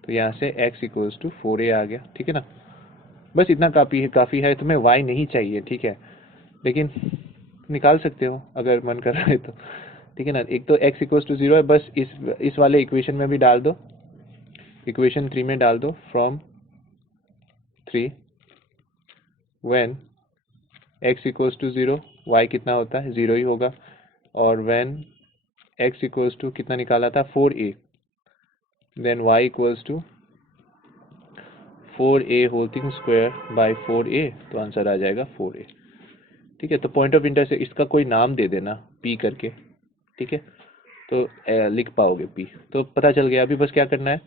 तो यहाँ से x इक्वल्स टू 4a आ गया, ठीक है ना। बस इतना काफ़ी है। तुम्हें y नहीं चाहिए, ठीक है, लेकिन निकाल सकते हो अगर मन कर रहा है तो, ठीक है ना। एक तो x इक्वल्स टू 0 है, बस इस वाले इक्वेशन में भी डाल दो, इक्वेशन 3 में डाल दो। From 3 when x equals to 0 y कितना होता है, 0 ही होगा। और व्हेन x इक्वल्स टू कितना निकाला था, 4a, then y equals to 4a whole thing square by 4a, तो आंसर आ जाएगा 4a, ठीक है। तो पॉइंट ऑफ इंटरसेक्शन इसका कोई नाम दे देना p करके, ठीक है, तो लिख पाओगे p। तो पता चल गया। अभी बस क्या करना है,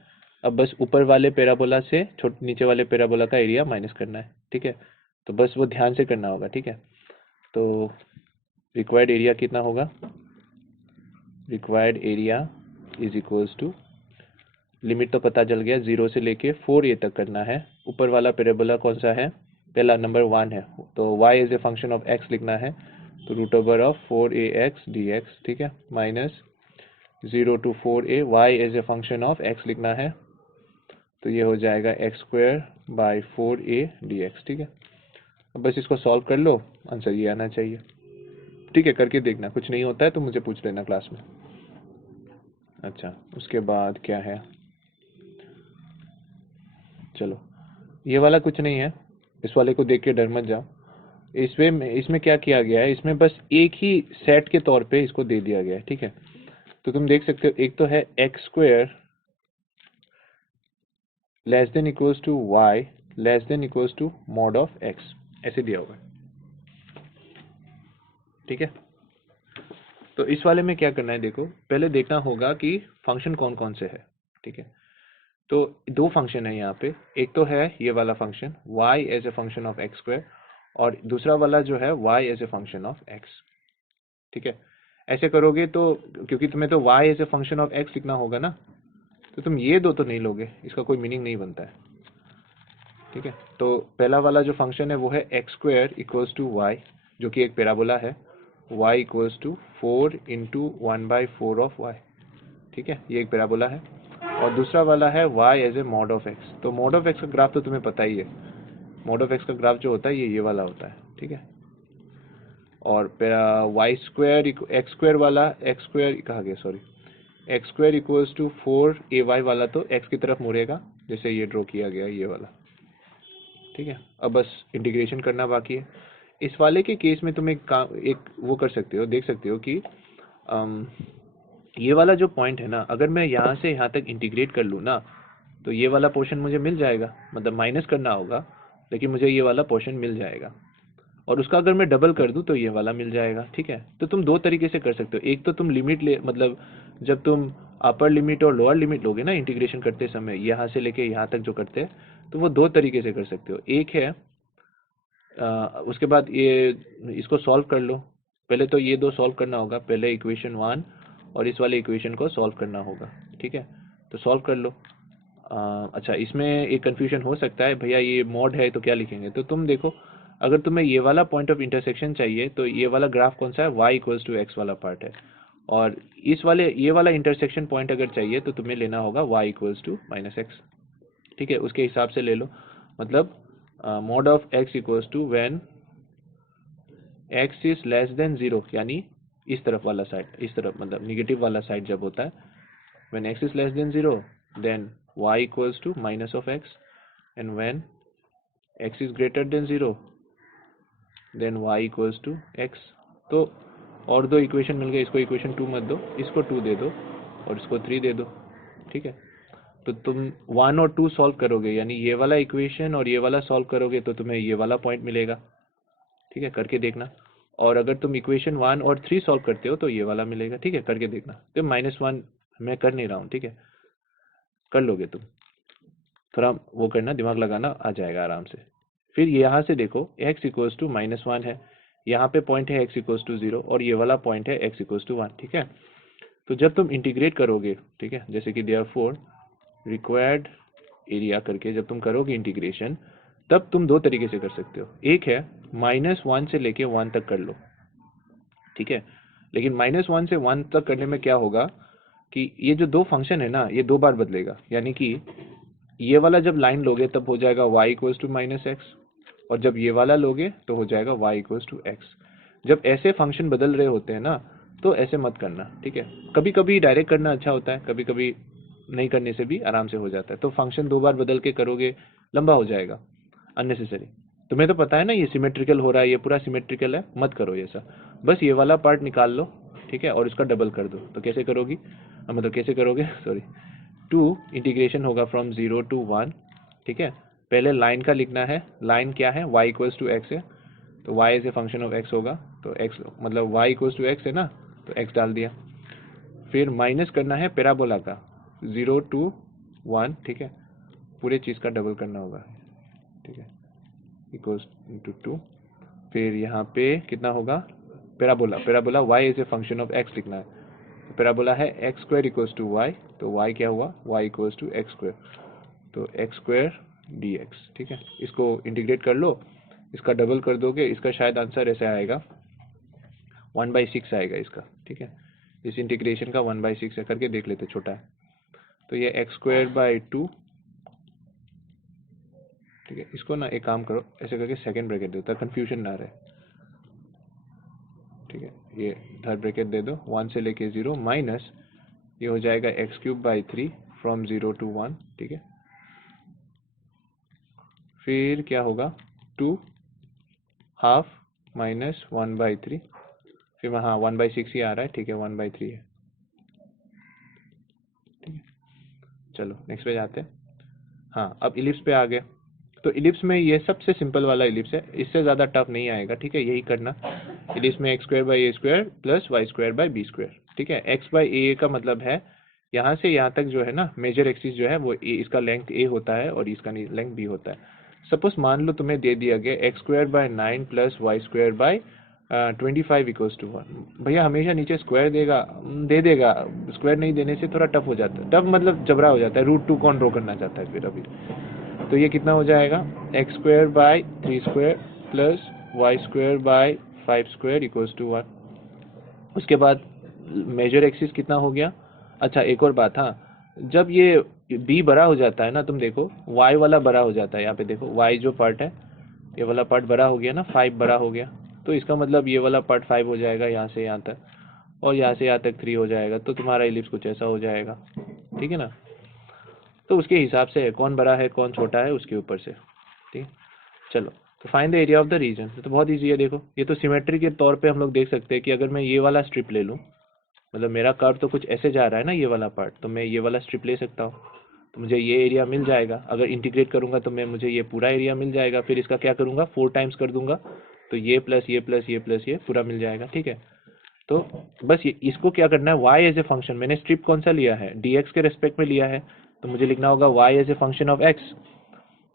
अब बस ऊपर वाले पैराबोला से नीचे वाले पैराबोला का एरिया माइनस करना है, ठीक है। तो बस वो ध्यान से करना होगा, ठीक है। तो रिक्वायर्ड एरिया कितना होगा, required area is equals to, limit तो पता चल गया, 0 से लेके 4a तक करना है। ऊपर वाला पैराबोला कौन सा है, पहला नंबर 1 है, तो y as a function of x लिखना है, तो root over of 4ax dx, ठीक है, minus 0 to 4a, y as a function of x लिखना है, तो ये हो जाएगा x square by 4a dx, ठीक है। अब बस इसको सॉल्व कर लो, आंसर ये आना चाहिए, ठीक है। करके देखना, कुछ नहीं होता है तो मुझे पूछ लेना क्लास में। अच्छा, उसके बाद क्या है, चलो ये वाला कुछ नहीं है, इस वाले को देख के डर मत जाओ। इसमें क्या किया गया है, इसमें बस एक ही सेट के तौर पे इसको दे दिया गया है, ठीक है। तो तुम देख सकते हो, एक तो है x square less than equals to y less than equals to mod of x, ऐसे दिया हुआ है, ठीक है। तो इस वाले में क्या करना है, देखो पहले देखना होगा कि फंक्शन कौन कौन से है, ठीक है। तो दो फंक्शन है यहाँ पे, एक तो है ये वाला function y as a function of x square, और दूसरा वाला जो है y as a function of x, ठीक है। ऐसे करोगे तो, क्योंकि तुम्हें तो y as a function of x लिखना होगा ना, तो तुम ये दो तो नहीं लोगे, इसका कोई मीनिंग नहीं बनता है, ठीक है। तो पहला वाला जो फंक्शन है वो है x square equals to y, जो कि एक पैराबोला है, y equals to 4 into 1/4 of y, ठीक है, ये एक पैराबोला है। और दूसरा वाला है y as a mod of x, तो मॉड ऑफ x का ग्राफ तो तुम्हें पता ही है, मॉड ऑफ x का ग्राफ जो होता है ये वाला होता है, ठीक है। और वाई स्क्वायर एक्स स्क्वायर वाला, एक्स स्क्वायर कहा गया, sorry, x square equals to 4ay वाला तो x की तरफ मुड़ेगा, जैसे ये ड्रॉ किया गया ये वाला, ठीक है। अब बस इंटीग्रेशन करना बाकी है। इस वाले के केस में तुम एक वो कर सकते हो, देख सकते हो कि ये वाला जो पॉइंट है ना, अगर मैं यहाँ से यहाँ तक इंटीग्रेट कर लूँ ना, तो ये वाला पोर्शन मुझे मिल जाएगा, मतलब माइनस करना होगा, लेकिन मुझे ये वाला पोर्शन मिल जाएगा। और उसका अगर मैं डबल कर दूं तो ये वाला मिल जाएगा, ठीक है। तो तुम दो तरीके से कर सकते हो, एक तो तुम लिमिट ले, मतलब जब तुम अपर लिमिट और लोअर लिमिट लोगे ना इंटीग्रेशन करते समय, यहाँ से लेके यहाँ तक जो करते हैं, तो वो दो तरीके से कर सकते हो। एक है उसके बाद ये इसको सॉल्व कर लो, पहले तो ये दो सॉल्व करना होगा, पहले इक्वेशन 1 और इस वाले इक्वेशन को सॉल्व करना होगा, ठीक है। तो सॉल्व कर लो। अच्छा, इसमें एक कन्फ्यूजन हो सकता है, भैया ये मॉड है तो क्या लिखेंगे, तो तुम देखो, अगर तुम्हें ये वाला पॉइंट ऑफ इंटरसेक्शन चाहिए तो ये वाला ग्राफ कौन सा है, y इक्वल्स टू एक्स वाला पार्ट है, और इस वाले ये वाला इंटरसेक्शन पॉइंट अगर चाहिए तो तुम्हें लेना होगा y equals to minus x, ठीक है, उसके हिसाब से ले लो। मतलब mod of x equals to when x is less than 0, यानी इस तरफ वाला साइड, इस तरफ मतलब निगेटिव वाला साइड जब होता है, when x is less than 0 then y equals to minus of x, and when x is greater than 0 then y equals to x। तो और दो इक्वेशन मिल गए, इसको इक्वेशन 2 मत दो, इसको 2 दे दो और इसको 3 दे दो, ठीक है। तो तुम 1 और 2 सॉल्व करोगे, यानी ये वाला इक्वेशन और ये वाला सॉल्व करोगे तो तुम्हें ये वाला पॉइंट मिलेगा, ठीक है, करके देखना। और अगर तुम इक्वेशन 1 और 3 सॉल्व करते हो तो ये वाला मिलेगा, ठीक है, करके देखना। तो -1 मैं कर नहीं रहा हूँ, ठीक है, कर लोगे तुम। थोड़ा वो करना, दिमाग लगाना, आ जाएगा आराम से। फिर यहाँ से देखो x इक्वल्स टू -1 है, यहाँ पे पॉइंट है x इक्वल्स टू 0 और ये वाला पॉइंट है x इक्वल्स टू 1, ठीक है। तो जब तुम इंटीग्रेट करोगे, ठीक है, जैसे कि देयरफॉर रिक्वायर्ड एरिया करके जब तुम करोगे इंटीग्रेशन, तब तुम दो तरीके से कर सकते हो। एक है -1 से लेके 1 तक कर लो, ठीक है। लेकिन -1 से 1 तक करने में क्या होगा कि ये जो दो फंक्शन है ना, ये दो बार बदलेगा। यानी कि ये वाला जब लाइन लोगे तब हो जाएगा y इक्वल्स टू -x, और जब ये वाला लोगे तो हो जाएगा y इक्वल्स टू x। जब ऐसे फंक्शन बदल रहे होते हैं ना, तो ऐसे मत करना, ठीक है। कभी कभी डायरेक्ट करना अच्छा होता है, कभी कभी नहीं करने से भी आराम से हो जाता है। तो फंक्शन दो बार बदल के करोगे, लंबा हो जाएगा, अननेसेसरी। तुम्हें तो पता है ना ये सिमेट्रिकल हो रहा है, ये पूरा सिमेट्रिकल है, मत करो ये सब। बस ये वाला पार्ट निकाल लो, ठीक है, और इसका डबल कर दो। तो कैसे करोगी, मतलब कैसे करोगे, सॉरी, 2 इंटीग्रेशन होगा फ्रॉम 0 टू 1, ठीक है। पहले लाइन का लिखना है, लाइन क्या है, y इक्वल्स टू x है, तो y as a function of x होगा, तो x मतलब y इक्वल्स टू x है ना, तो x डाल दिया। फिर माइनस करना है पैराबोला का 0 टू 1, ठीक है, पूरे चीज़ का डबल करना होगा, ठीक है, इक्वल्स टू 2। फिर यहाँ पे कितना होगा, parabola, parabola y as a function of x लिखना है। पैराबोला है x square equals to y, तो y क्या हुआ, y equals to x square, तो एक्स स्क्वायर डी एक्स, ठीक है। इसको इंटीग्रेट कर लो, इसका डबल कर दोगे, इसका शायद आंसर ऐसे आएगा 1/6 आएगा इसका, ठीक है। इस इंटीग्रेशन का 1/6 है, करके देख लेते, छोटा है। तो ये एक्स स्क्वायर बाई 2, ठीक है। इसको ना एक काम करो, ऐसे करके सेकेंड ब्रैकेट दो ताकि कंफ्यूजन ना रहे, ठीक है। ये थर्ड ब्रैकेट दे दो, 1 से लेके 0 माइनस ये हो जाएगा x cube by 3 from 0 to 1, ठीक है। फिर क्या होगा, 2 हाफ माइनस 1/3, फिर वहाँ 1/6 ही आ रहा है, ठीक है, 1/3 है, ठीक है। चलो नेक्स्ट पे जाते हैं। हाँ, अब इलिप्स पे आ गए। तो इलिप्स में ये सबसे सिंपल वाला इलिप्स है, इससे ज़्यादा टफ नहीं आएगा, ठीक है, यही करना। इलिप्स में x square by a square plus y square by b square, ठीक है। एक्स बाई ए का मतलब है यहाँ से यहाँ तक जो है ना, मेजर एक्सिस जो है वो ए, इसका लेंथ ए होता है और इसका लेंथ बी होता है। सपोज मान लो तुम्हें दे दिया गया एक्स स्क्वायर बाई 9 प्लस y square by 25 equals to 1। भैया हमेशा नीचे स्क्वायर देगा, दे देगा, स्क्वायर नहीं देने से थोड़ा टफ हो जाता है, टफ मतलब जबरा हो जाता है, √2 कौन ड्रॉ करना चाहता है फिर अभी। तो ये कितना हो जाएगा, x square by 3 square plus y square by 5 square equals to 1। उसके बाद मेजर एक्सिस कितना हो गया। अच्छा एक और बात, हाँ, जब ये b बड़ा हो जाता है ना, तुम देखो y वाला बड़ा हो जाता है, यहाँ पे देखो y जो पार्ट है, ये वाला पार्ट बड़ा हो गया ना, 5 बड़ा हो गया, तो इसका मतलब ये वाला पार्ट 5 हो जाएगा यहाँ से यहाँ तक, और यहाँ से यहाँ तक 3 हो जाएगा, तो तुम्हारा इलिप्स कुछ ऐसा हो जाएगा, ठीक है ना। तो उसके हिसाब से है, कौन बड़ा है कौन छोटा है उसके ऊपर से, ठीक। चलो, तो find the area of the region, तो बहुत ईजी है। देखो ये तो सिमेट्री के तौर पे हम लोग देख सकते हैं कि अगर मैं ये वाला स्ट्रिप ले लूँ, मतलब मेरा कर्व तो कुछ ऐसे जा रहा है ना ये वाला पार्ट, तो मैं ये वाला स्ट्रिप ले सकता हूँ, तो मुझे ये एरिया मिल जाएगा। अगर इंटीग्रेट करूँगा तो मैं मुझे ये पूरा एरिया मिल जाएगा। फिर इसका क्या करूँगा, 4 टाइम्स कर दूंगा, तो ये प्लस ये प्लस ये प्लस ये पूरा मिल जाएगा, ठीक है। तो बस ये इसको क्या करना है, y एज ए फंक्शन, मैंने स्ट्रिप कौन सा लिया है, dx के रेस्पेक्ट में लिया है, तो मुझे लिखना होगा y as a function of x।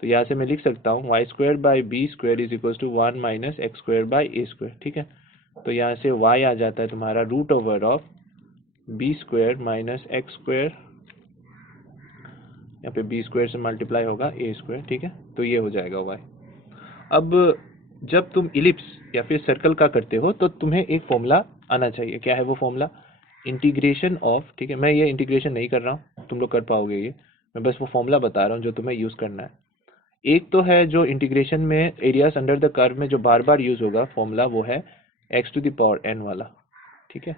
तो यहाँ से मैं लिख सकता हूँ y square by b square is equal to 1 minus x square by a square, ठीक है। तो यहाँ से y आ जाता है तुम्हारा √ओवर of b square minus x square, यहाँ पे बी स्क्वायर से मल्टीप्लाई होगा ए स्क्वायर, ठीक है। तो ये हो जाएगा y। अब जब तुम इलिप्स या फिर सर्कल का करते हो तो तुम्हें एक फॉर्मूला आना चाहिए। क्या है वो फॉर्मूला, इंटीग्रेशन ऑफ, ठीक है। मैं ये इंटीग्रेशन नहीं कर रहा हूँ, तुम लोग कर पाओगे ये, मैं बस वो फॉर्मूला बता रहा हूँ जो तुम्हें यूज़ करना है। एक तो है जो इंटीग्रेशन में एरियाज अंडर द कर्व में जो बार बार यूज होगा फॉर्मूला, वो है x to the power n वाला, ठीक है,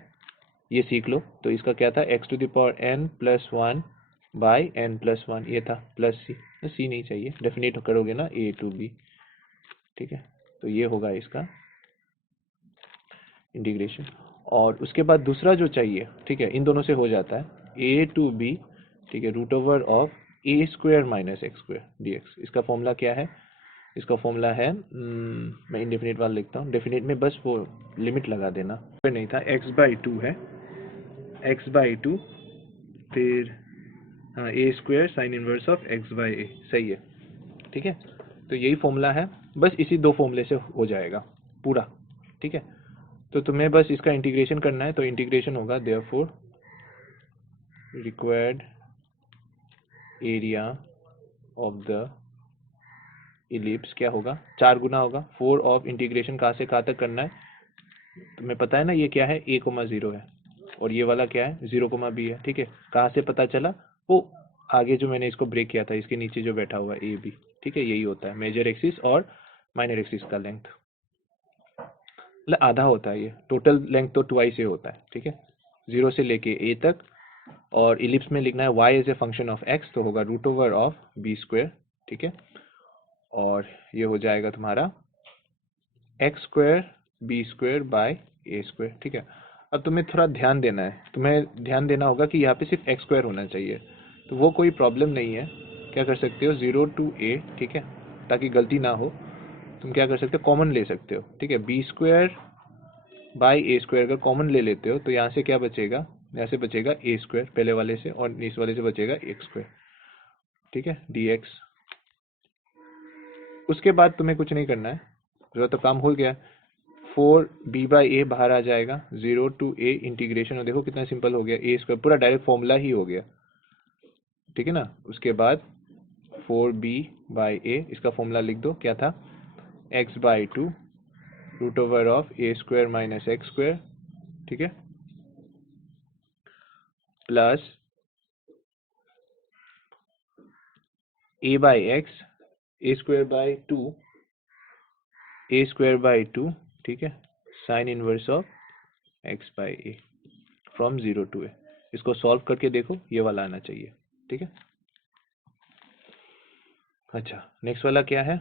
ये सीख लो। तो इसका क्या था, x to the power n plus 1 by n plus 1, ये था, प्लस c नहीं चाहिए, डेफिनेट करोगे ना a टू b, ठीक है। तो ये होगा इसका इंटीग्रेशन। और उसके बाद दूसरा जो चाहिए, ठीक है, इन दोनों से हो जाता है a टू b, ठीक है, √over of a square minus x square d x. इसका फॉर्मूला क्या है, इसका फॉर्मूला है, मैं इंडेफिनिट वाला लिखता हूँ, डेफिनेट में बस वो लिमिट लगा देना, नहीं था, x/2 है, x/2, फिर हाँ, A square sine inverse of x by A, सही है। ठीक है, तो यही फॉर्मूला है, बस इसी दो फॉर्मूले से हो जाएगा पूरा। ठीक है, तो तुम्हें बस इसका इंटीग्रेशन करना है, तो इंटीग्रेशन होगा therefore required area of the ellipse क्या होगा, 4 गुना होगा 4 ऑफ इंटीग्रेशन कहाँ से कहाँ तक करना है, तुम्हें पता है ना ये क्या है, a,0 है, और ये वाला क्या है 0,b है। ठीक है, कहाँ से पता चला, वो आगे जो मैंने इसको ब्रेक किया था, इसके नीचे जो बैठा हुआ है ए बी। ठीक है, यही होता है मेजर एक्सिस और माइनर एक्सिस का लेंथ, मतलब आधा होता है ये, टोटल लेंथ तो ट्वाइस ये होता है। ठीक है, 0 से लेके a तक, और इलिप्स में लिखना है y as a function of x, तो होगा root over of b square. ठीक है, और ये हो जाएगा तुम्हारा x square b square by a square. ठीक है, अब तुम्हें थोड़ा ध्यान देना है, तुम्हें ध्यान देना होगा कि यहाँ पे सिर्फ एक्स स्क्वायर होना चाहिए, तो वो कोई प्रॉब्लम नहीं है। क्या कर सकते हो, 0 to a, ठीक है, ताकि गलती ना हो, तुम क्या कर सकते हो, कॉमन ले सकते हो। ठीक है, b square by a square अगर कॉमन ले लेते हो तो यहाँ से क्या बचेगा, यहाँ से बचेगा ए स्क्वायर पहले वाले से, और इस वाले से बचेगा एक्स स्क्वायर। ठीक है, डी एक्स। उसके बाद तुम्हें कुछ नहीं करना है, जो तो काम हो गया। 4b/a बाहर आ जाएगा, 0 to a इंटीग्रेशन, और देखो कितना सिंपल हो गया, ए स्क्वायर पूरा डायरेक्ट फॉर्मूला ही हो गया। ठीक है ना, उसके बाद 4b/a, इसका फॉर्मूला लिख दो, क्या था, x/2 root over of a square minus x square. ठीक है, plus a/x, a square by 2, a square by 2। ठीक है, sine inverse of x by a from 0 to a। इसको सॉल्व करके देखो, ये वाला आना चाहिए। ठीक है, अच्छा, नेक्स्ट वाला क्या है,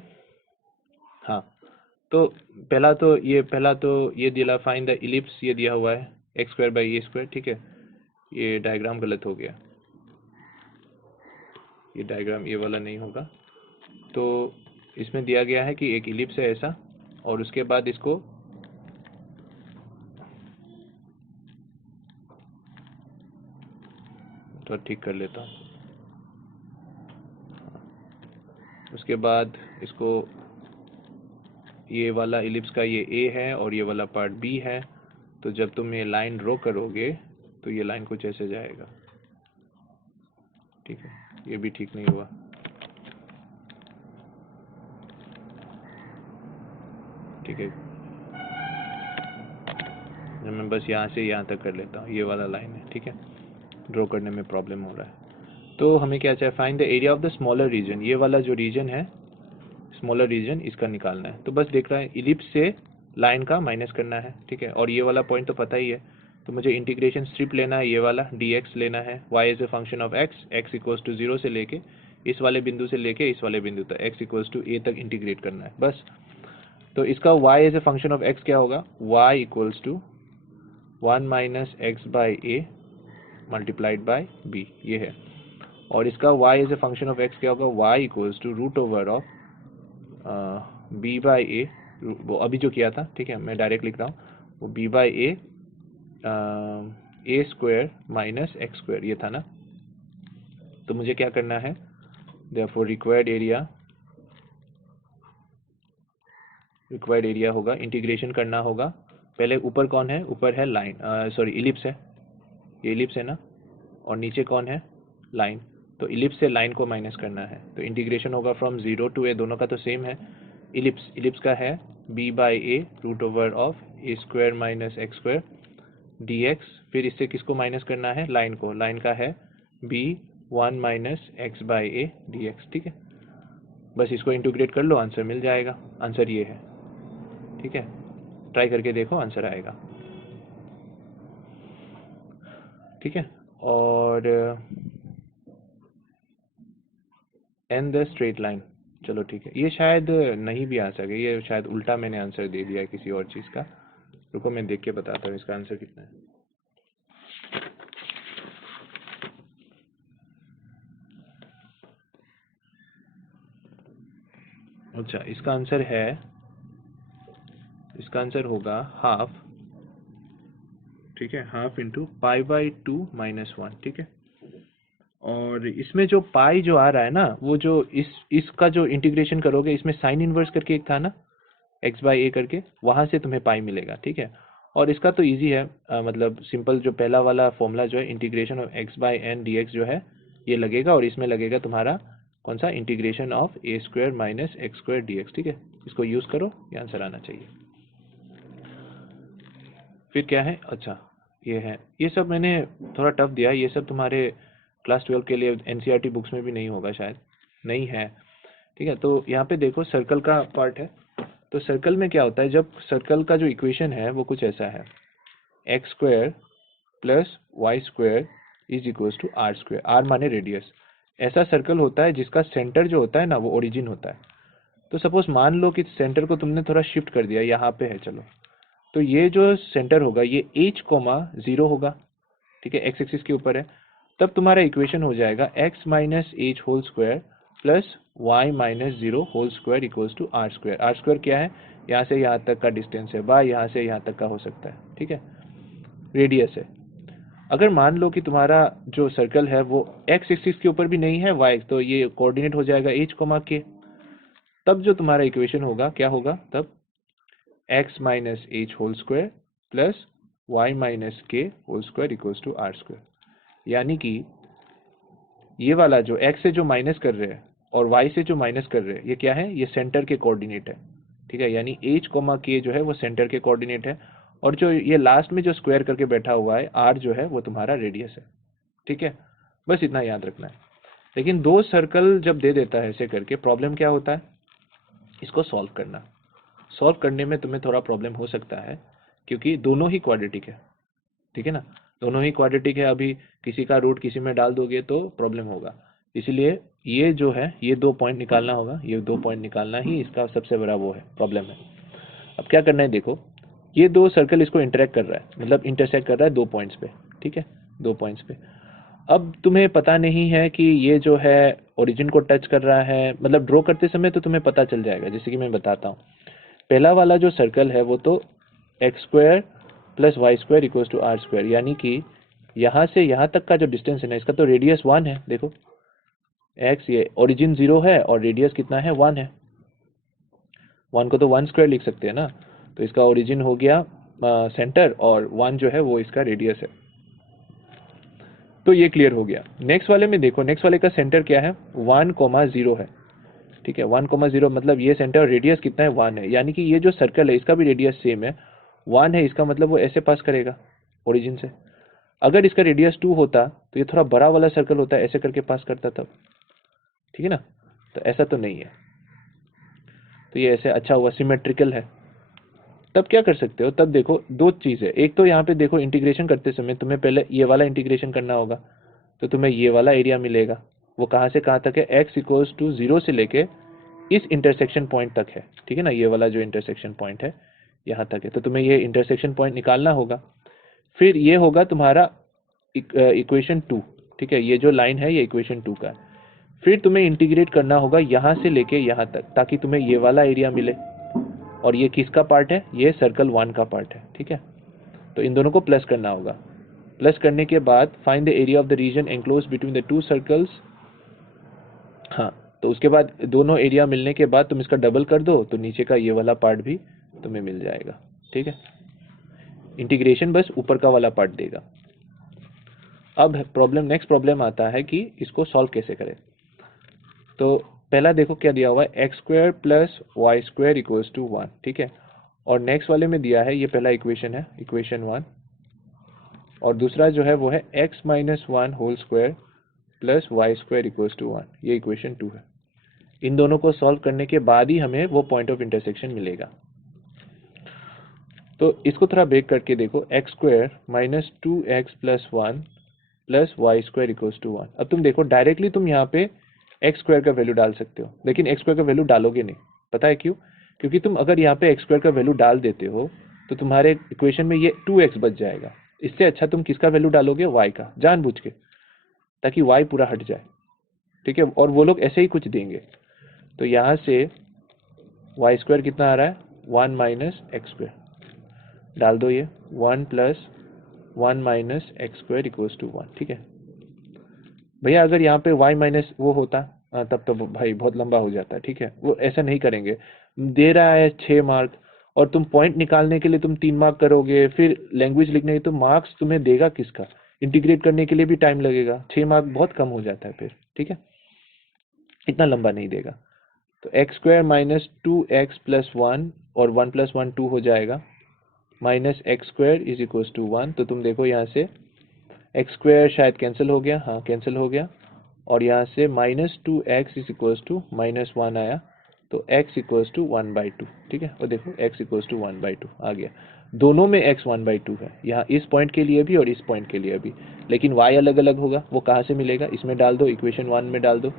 हाँ, तो पहला तो ये दिया, फाइंड द इलिप्स, ये दिया हुआ है x square by a square. ठीक है, ये डायग्राम गलत हो गया, ये डायग्राम ये वाला नहीं होगा। तो इसमें दिया गया है कि एक इलिप्स है ऐसा, और उसके बाद इसको तो ठीक कर लेता हूँ। उसके बाद इसको, ये वाला इलिप्स का ये ए है और ये वाला पार्ट बी है, तो जब तुम ये लाइन ड्रॉ करोगे तो ये लाइन कुछ ऐसे जाएगा। ठीक है, ये भी ठीक नहीं हुआ। ठीक है, मैं बस यहाँ से यहाँ तक कर लेता हूँ, ये वाला लाइन है। ठीक है, ड्रॉ करने में प्रॉब्लम हो रहा है। तो हमें क्या चाहिए, find the area of the smaller region, ये वाला जो रीजन है स्मॉलर रीजन, इसका निकालना है। तो बस देख रहा है, इलिप्स से लाइन का माइनस करना है। ठीक है, और ये वाला पॉइंट तो पता ही है, तो मुझे इंटीग्रेशन स्ट्रिप लेना है, ये वाला dx लेना है, y as a function of x, x equals to 0 से लेके इस वाले बिंदु से लेके इस वाले बिंदु तक, x इक्वल्स टू a तक इंटीग्रेट करना है बस। तो इसका y as a function of x क्या होगा, y equals to 1 minus x by a multiplied by b, ये है। और इसका y as a function of x क्या होगा, y equals to root over of b/a, वो अभी जो किया था। ठीक है, मैं डायरेक्ट लिख रहा हूँ, वो b/a ए स्क्वायर माइनस एक्स स्क्वायर, ये था ना। तो मुझे क्या करना है, देयरफॉर रिक्वायर्ड एरिया होगा, इंटीग्रेशन करना होगा। पहले ऊपर कौन है, ऊपर है लाइन, सॉरी इलिप्स है, ये इलिप्स है ना, और नीचे कौन है, लाइन। तो इलिप्स से लाइन को माइनस करना है, तो इंटीग्रेशन होगा फ्रॉम 0 to a, दोनों का तो सेम है। इलिप्स का है b/a root over of a square minus x square dx, फिर इससे किसको माइनस करना है, लाइन को, लाइन का है b 1 minus x by A dx। ठीक है, बस इसको इंटीग्रेट कर लो, आंसर मिल जाएगा, आंसर ये है। ठीक है, ट्राई करके देखो, आंसर आएगा। ठीक है, और एंड द स्ट्रेट लाइन, चलो ठीक है, ये शायद नहीं भी आ सके, ये शायद उल्टा मैंने आंसर दे दिया है किसी और चीज़ का। रुको मैं देख के बताता हूँ इसका आंसर कितना है। अच्छा, इसका आंसर है, इसका आंसर होगा हाफ। ठीक है, half into pi by 2 minus 1। ठीक है, और इसमें जो पाई जो आ रहा है ना, वो जो इसका जो इंटीग्रेशन करोगे, इसमें साइन इनवर्स करके एक था ना, एक्स बाई ए करके, वहाँ से तुम्हें पाई मिलेगा, ठीक है। और इसका तो इजी है, मतलब सिंपल जो पहला वाला फॉर्मूला जो है integration of x by n d x जो है ये लगेगा, और इसमें लगेगा तुम्हारा कौन सा, integration of a square minus x square d x, ठीक है। इसको यूज़ करो, ये आंसर आना चाहिए। फिर क्या है, अच्छा ये है, ये सब मैंने थोड़ा टफ दिया, ये सब तुम्हारे क्लास 12 के लिए एनसीईआरटी बुक्स में भी नहीं होगा शायद, नहीं है, ठीक है। तो यहाँ पे देखो सर्कल का पार्ट है, तो सर्कल में क्या होता है, जब सर्कल का जो इक्वेशन है वो कुछ ऐसा है, x square plus y square is equals to are square, r माने रेडियस। ऐसा सर्कल होता है जिसका सेंटर जो होता है ना वो ओरिजिन होता है। तो सपोज मान लो कि सेंटर को तुमने थोड़ा शिफ्ट कर दिया, यहाँ पे है चलो, तो ये जो सेंटर होगा ये h कोमा 0 होगा, ठीक है, एक्स एक्सिस के ऊपर है। तब तुम्हारा इक्वेशन हो जाएगा x minus H whole square plus Y minus 0 whole square equals to are square. R square क्या है, यहाँ से यहाँ तक का डिस्टेंस है, बाय यहाँ से यहाँ तक का हो सकता है, ठीक है, रेडियस है। अगर मान लो कि तुम्हारा जो सर्कल है वो एक्स एक्सिस के ऊपर भी नहीं है y, तो ये कोऑर्डिनेट हो जाएगा h कोमा k। तब जो तुम्हारा इक्वेशन होगा क्या होगा, तब x minus H whole square plus Y minus K whole square equals to are square. यानी कि ये वाला जो x से जो माइनस कर रहे हैं और y से जो माइनस कर रहे हैं, ये क्या है, ये सेंटर के कोऑर्डिनेट है, ठीक है। यानी h कोमा k जो है वो सेंटर के कोऑर्डिनेट है, और जो ये लास्ट में जो स्क्वायर करके बैठा हुआ है r जो है वो तुम्हारा रेडियस है, ठीक है। बस इतना याद रखना है। लेकिन दो सर्कल जब दे देता है ऐसे करके, प्रॉब्लम क्या होता है, इसको सॉल्व करना। सॉल्व करने में तुम्हें थोड़ा प्रॉब्लम हो सकता है, क्योंकि दोनों ही क्वाड्रेटिक है, ठीक है ना, दोनों ही क्वाड्रेटिक है। अभी किसी का रूट किसी में डाल दोगे तो प्रॉब्लम होगा, इसीलिए ये जो है ये 2 पॉइंट निकालना होगा, ये 2 पॉइंट निकालना ही इसका सबसे बड़ा वो है, प्रॉब्लम है। अब क्या करना है, देखो ये दो सर्कल इसको इंटरेक्ट कर रहा है, मतलब इंटरसेक्ट कर रहा है 2 पॉइंट्स पे, ठीक है, 2 पॉइंट्स पे। अब तुम्हें पता नहीं है कि ये जो है ओरिजिन को टच कर रहा है, मतलब ड्रॉ करते समय तो तुम्हें पता चल जाएगा, जैसे कि मैं बताता हूँ। पहला वाला जो सर्कल है वो तो x square plus y square equals to are square, यानी कि यहाँ से यहाँ तक का जो डिस्टेंस है ना, इसका तो रेडियस 1 है, देखो एक्स, ये ओरिजिन 0 है और रेडियस कितना है, 1 है। 1 को तो 1 स्क्वायर लिख सकते हैं ना, तो इसका ओरिजिन हो गया सेंटर, और 1 जो है वो इसका रेडियस है। तो ये क्लियर हो गया। नेक्स्ट वाले में देखो, नेक्स्ट वाले का सेंटर क्या है, 1 कोमा 0 है, ठीक है, 1 कोमा 0 मतलब ये सेंटर, रेडियस कितना है, 1 है। यानी कि ये जो सर्कल है इसका भी रेडियस सेम है, 1 है, इसका मतलब वो ऐसे पास करेगा ओरिजिन से। अगर इसका रेडियस 2 होता तो ये थोड़ा बड़ा वाला सर्कल होता, ऐसे करके पास करता तब, ठीक है ना। तो ऐसा तो नहीं है, तो ये ऐसे अच्छा हुआ, सिमेट्रिकल है। तब क्या कर सकते हो, तब देखो दो चीज़ है, एक तो यहाँ पे देखो इंटीग्रेशन करते समय तुम्हें पहले ये वाला इंटीग्रेशन करना होगा, तो तुम्हें ये वाला एरिया मिलेगा। वो कहाँ से कहाँ तक है, x इक्वल्स टू 0 से लेके इस इंटरसेक्शन पॉइंट तक है, ठीक है ना, ये वाला जो इंटरसेक्शन पॉइंट है यहाँ तक है, तो तुम्हें ये इंटरसेक्शन पॉइंट निकालना होगा। फिर ये होगा तुम्हारा इक्वेशन 2, ठीक है, ये जो लाइन है ये इक्वेशन 2 का है। फिर तुम्हें इंटीग्रेट करना होगा यहाँ से लेके यहाँ तक, ताकि तुम्हें ये वाला एरिया मिले। और ये किसका पार्ट है, ये सर्कल 1 का पार्ट है, ठीक है। तो इन दोनों को प्लस करना होगा। प्लस करने के बाद find the area of the region enclose between the 2 circles. हाँ, तो उसके बाद दोनों एरिया मिलने के बाद तुम इसका डबल कर दो, तो नीचे का ये वाला पार्ट भी तुम्हें मिल जाएगा, ठीक है। इंटीग्रेशन बस ऊपर का वाला पार्ट देगा। अब प्रॉब्लम, नेक्स्ट प्रॉब्लम आता है कि इसको सॉल्व कैसे करें। तो पहला देखो क्या दिया हुआ है, x square plus y square equals to 1, ठीक है। और नेक्स्ट वाले में दिया है, ये पहला इक्वेशन है, इक्वेशन 1, और दूसरा जो है वो है x minus 1 whole square plus y square equals to 1, ये इक्वेशन 2 है। इन दोनों को सॉल्व करने के बाद ही हमें वो पॉइंट ऑफ इंटरसेक्शन मिलेगा। तो इसको थोड़ा ब्रेक करके देखो, x square minus 2x plus 1 plus y square equals to 1। अब तुम देखो डायरेक्टली तुम यहाँ पे एक्स स्क्वायर का वैल्यू डाल सकते हो, लेकिन एक्स स्क्वायर का वैल्यू डालोगे नहीं, पता है क्यों, क्योंकि तुम अगर यहाँ पे एक्स स्क्वायर का वैल्यू डाल देते हो तो तुम्हारे इक्वेशन में ये 2x बच जाएगा। इससे अच्छा तुम किसका वैल्यू डालोगे, y का, जानबूझ के, ताकि y पूरा हट जाए, ठीक है। और वो लोग ऐसे ही कुछ देंगे, तो यहाँ से वाई स्क्वायर कितना आ रहा है, 1 माइनस एक्स स्क्वायर, डाल दो ये 1 plus 1 minus x square equals to 1, ठीक है। भैया अगर यहाँ पे y माइनस वो होता तब तो भाई बहुत लंबा हो जाता है, ठीक है, वो ऐसा नहीं करेंगे। दे रहा है 6 मार्क और तुम पॉइंट निकालने के लिए तुम 3 मार्क करोगे, फिर लैंग्वेज लिखने के तो मार्क्स तुम्हें देगा किसका? इंटीग्रेट करने के लिए भी टाइम लगेगा, 6 मार्क बहुत कम हो जाता है फिर, ठीक है, इतना लंबा नहीं देगा। तो एक्स स्क्वायर माइनस 2x+1 और 1+1 2 हो जाएगा, minus x square is equal to 1। तो तुम देखो यहाँ से एक्स स्क्वायर शायद कैंसिल हो गया, हाँ कैंसिल हो गया, और यहाँ से -2x इज इक्वल टू -1 आया, तो x इक्वल्स टू 1/2, ठीक है, और देखो x इक्वल्स टू 1/2 आ गया। दोनों में x 1/2 है, यहाँ इस पॉइंट के लिए भी और इस पॉइंट के लिए भी, लेकिन y अलग अलग होगा, वो कहाँ से मिलेगा? इसमें डाल दो, इक्वेशन 1 में डाल दो,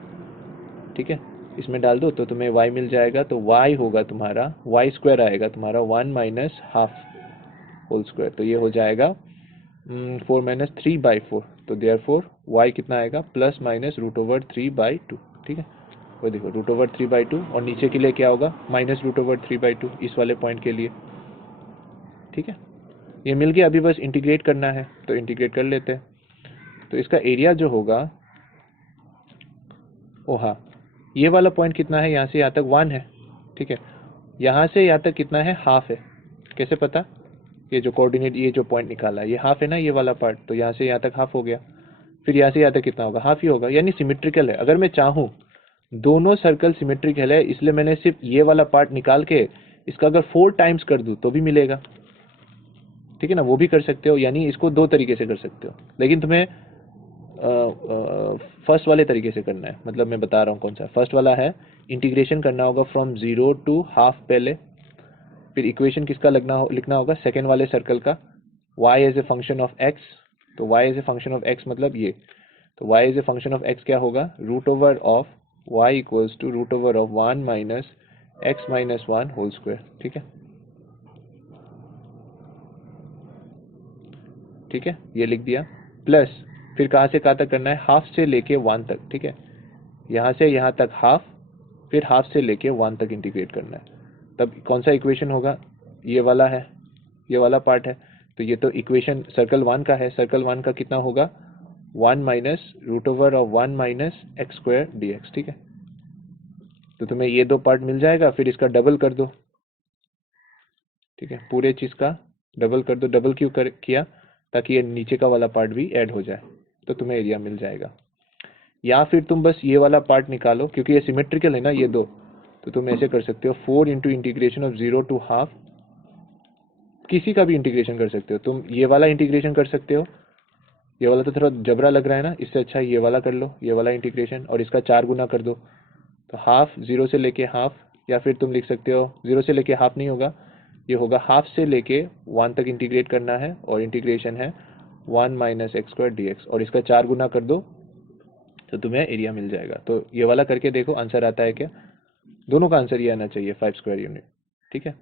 ठीक है, इसमें डाल दो तो तुम्हें y मिल जाएगा। तो y होगा तुम्हारा, y स्क्वायर आएगा तुम्हारा 1 माइनस हाफ होल स्क्वायर, तो ये हो जाएगा 4 माइनस 3/4, तो देयरफॉर y कितना आएगा? +√3/2, ठीक है, वो देखो √3/2, और नीचे के लिए क्या होगा? -√3/2 इस वाले पॉइंट के लिए, ठीक है, ये मिल गया। अभी बस इंटीग्रेट करना है, तो इंटीग्रेट कर लेते हैं। तो इसका एरिया जो होगा, ओ हाँ, ये वाला पॉइंट कितना है? यहाँ से यहाँ तक 1 है, ठीक है, यहाँ से यहाँ तक कितना है? हाफ है। कैसे पता? ये जो कोऑर्डिनेट, ये जो पॉइंट निकाला है, ये हाफ है ना, ये वाला पार्ट, तो यहाँ से यहाँ तक हाफ हो गया, फिर यहाँ से यहाँ तक कितना होगा? हाफ ही होगा, यानी सिमेट्रिकल है। अगर मैं चाहूँ, दोनों सर्कल सिमेट्रिकल है, इसलिए मैंने सिर्फ ये वाला पार्ट निकाल के इसका अगर 4 टाइम्स कर दूँ तो भी मिलेगा, ठीक है ना, वो भी कर सकते हो, यानी इसको 2 तरीके से कर सकते हो, लेकिन तुम्हें फर्स्ट वाले तरीके से करना है। मतलब मैं बता रहा हूँ कौन सा। फर्स्ट वाला है, इंटीग्रेशन करना होगा फ्रॉम 0 टू हाफ पहले, फिर इक्वेशन किसका लिखना होगा? सेकेंड वाले सर्कल का, y as a function of x। तो y as a function of x मतलब ये, तो y as a function of x क्या होगा? √ओवर ऑफ y इक्वल्स टू √ओवर of 1 minus x minus 1 whole square, ठीक है, ठीक है, ये लिख दिया। प्लस फिर कहाँ से कहाँ तक करना है? हाफ से लेके 1 तक, ठीक है, यहाँ से यहाँ तक हाफ, फिर हाफ से लेके 1 तक इंटीग्रेट करना है। तब कौन सा इक्वेशन होगा? ये वाला है, ये वाला पार्ट है। तो ये तो इक्वेशन सर्कल 1 का है, सर्कल 1 का कितना होगा? 1 minus √over of 1 minus x square dx, ठीक है। तो तुम्हें ये 2 पार्ट मिल जाएगा, फिर इसका डबल कर दो, ठीक है, पूरे चीज़ का डबल कर दो। डबल क्यों किया? ताकि ये नीचे का वाला पार्ट भी ऐड हो जाए, तो तुम्हें एरिया मिल जाएगा। या फिर तुम बस ये वाला पार्ट निकालो, क्योंकि ये सिमेट्रिकल है ना ये दो, तो तुम ऐसे कर सकते हो, 4 into integration of 0 to half, किसी का भी इंटीग्रेशन कर सकते हो तुम। ये वाला इंटीग्रेशन कर सकते हो, ये वाला तो थोड़ा जबरा लग रहा है ना, इससे अच्छा ये वाला कर लो, ये वाला इंटीग्रेशन, और इसका 4 गुना कर दो, तो हाफ 0 से लेके हाफ। या फिर तुम लिख सकते हो 0 से लेके हाफ नहीं होगा, ये होगा हाफ से लेके 1 तक इंटीग्रेट करना है, और इंटीग्रेशन है 1 माइनस एक्स स्क्वायर dx, और इसका 4 गुना कर दो तो तुम्हें एरिया मिल जाएगा। तो ये वाला करके देखो आंसर आता है क्या? दोनों का आंसर ये आना चाहिए 5 स्क्वायर यूनिट, ठीक है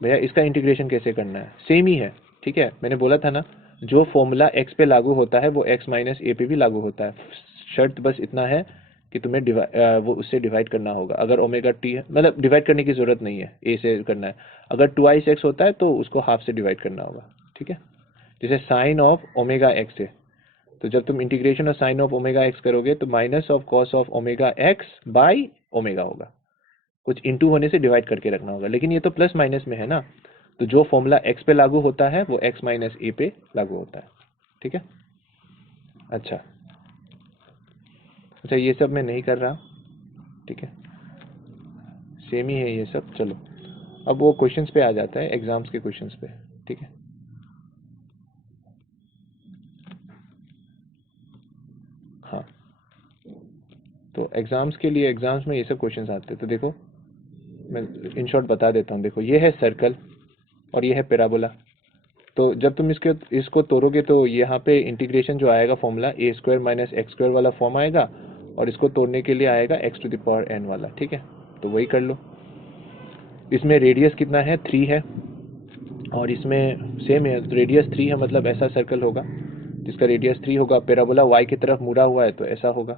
भैया। इसका इंटीग्रेशन कैसे करना है? सेम ही है, ठीक है, मैंने बोला था ना, जो फॉर्मूला x पे लागू होता है वो x माइनस ए पे भी लागू होता है। शर्त बस इतना है कि तुम्हें वो उससे डिवाइड करना होगा। अगर ओमेगा टी है, मतलब डिवाइड करने की जरूरत नहीं है, a से करना है। अगर 2x होता है तो उसको हाफ से डिवाइड करना होगा, ठीक है। जैसे साइन ऑफ ओमेगा एक्स है, तो जब तुम integration of sine of omega x करोगे तो minus of cos of omega x by omega होगा। कुछ इंटू होने से डिवाइड करके रखना होगा, लेकिन ये तो प्लस माइनस में है ना, तो जो फॉर्मूला x पे लागू होता है वो x माइनस ए पे लागू होता है, ठीक है। अच्छा अच्छा, ये सब मैं नहीं कर रहा, ठीक है, सेम ही है ये सब। चलो अब वो क्वेश्चंस पे आ जाता है, एग्जाम्स के क्वेश्चंस पे, ठीक है। हाँ, तो एग्जाम्स के लिए, एग्जाम्स में ये सब क्वेश्चंस आते हैं। तो देखो मैं इन शॉर्ट बता देता हूँ। देखो ये है सर्कल और ये है पैराबोला। तो जब तुम इसको तोड़ोगे तो यहाँ पे इंटीग्रेशन जो आएगा formula a square minus x square वाला फॉर्म आएगा, और इसको तोड़ने के लिए आएगा x to the power n वाला, ठीक है। तो वही कर लो। इसमें रेडियस कितना है? 3 है, और इसमें सेम है, रेडियस 3 है, मतलब ऐसा सर्कल होगा जिसका रेडियस 3 होगा। पैराबोला y की तरफ मुड़ा हुआ है तो ऐसा होगा।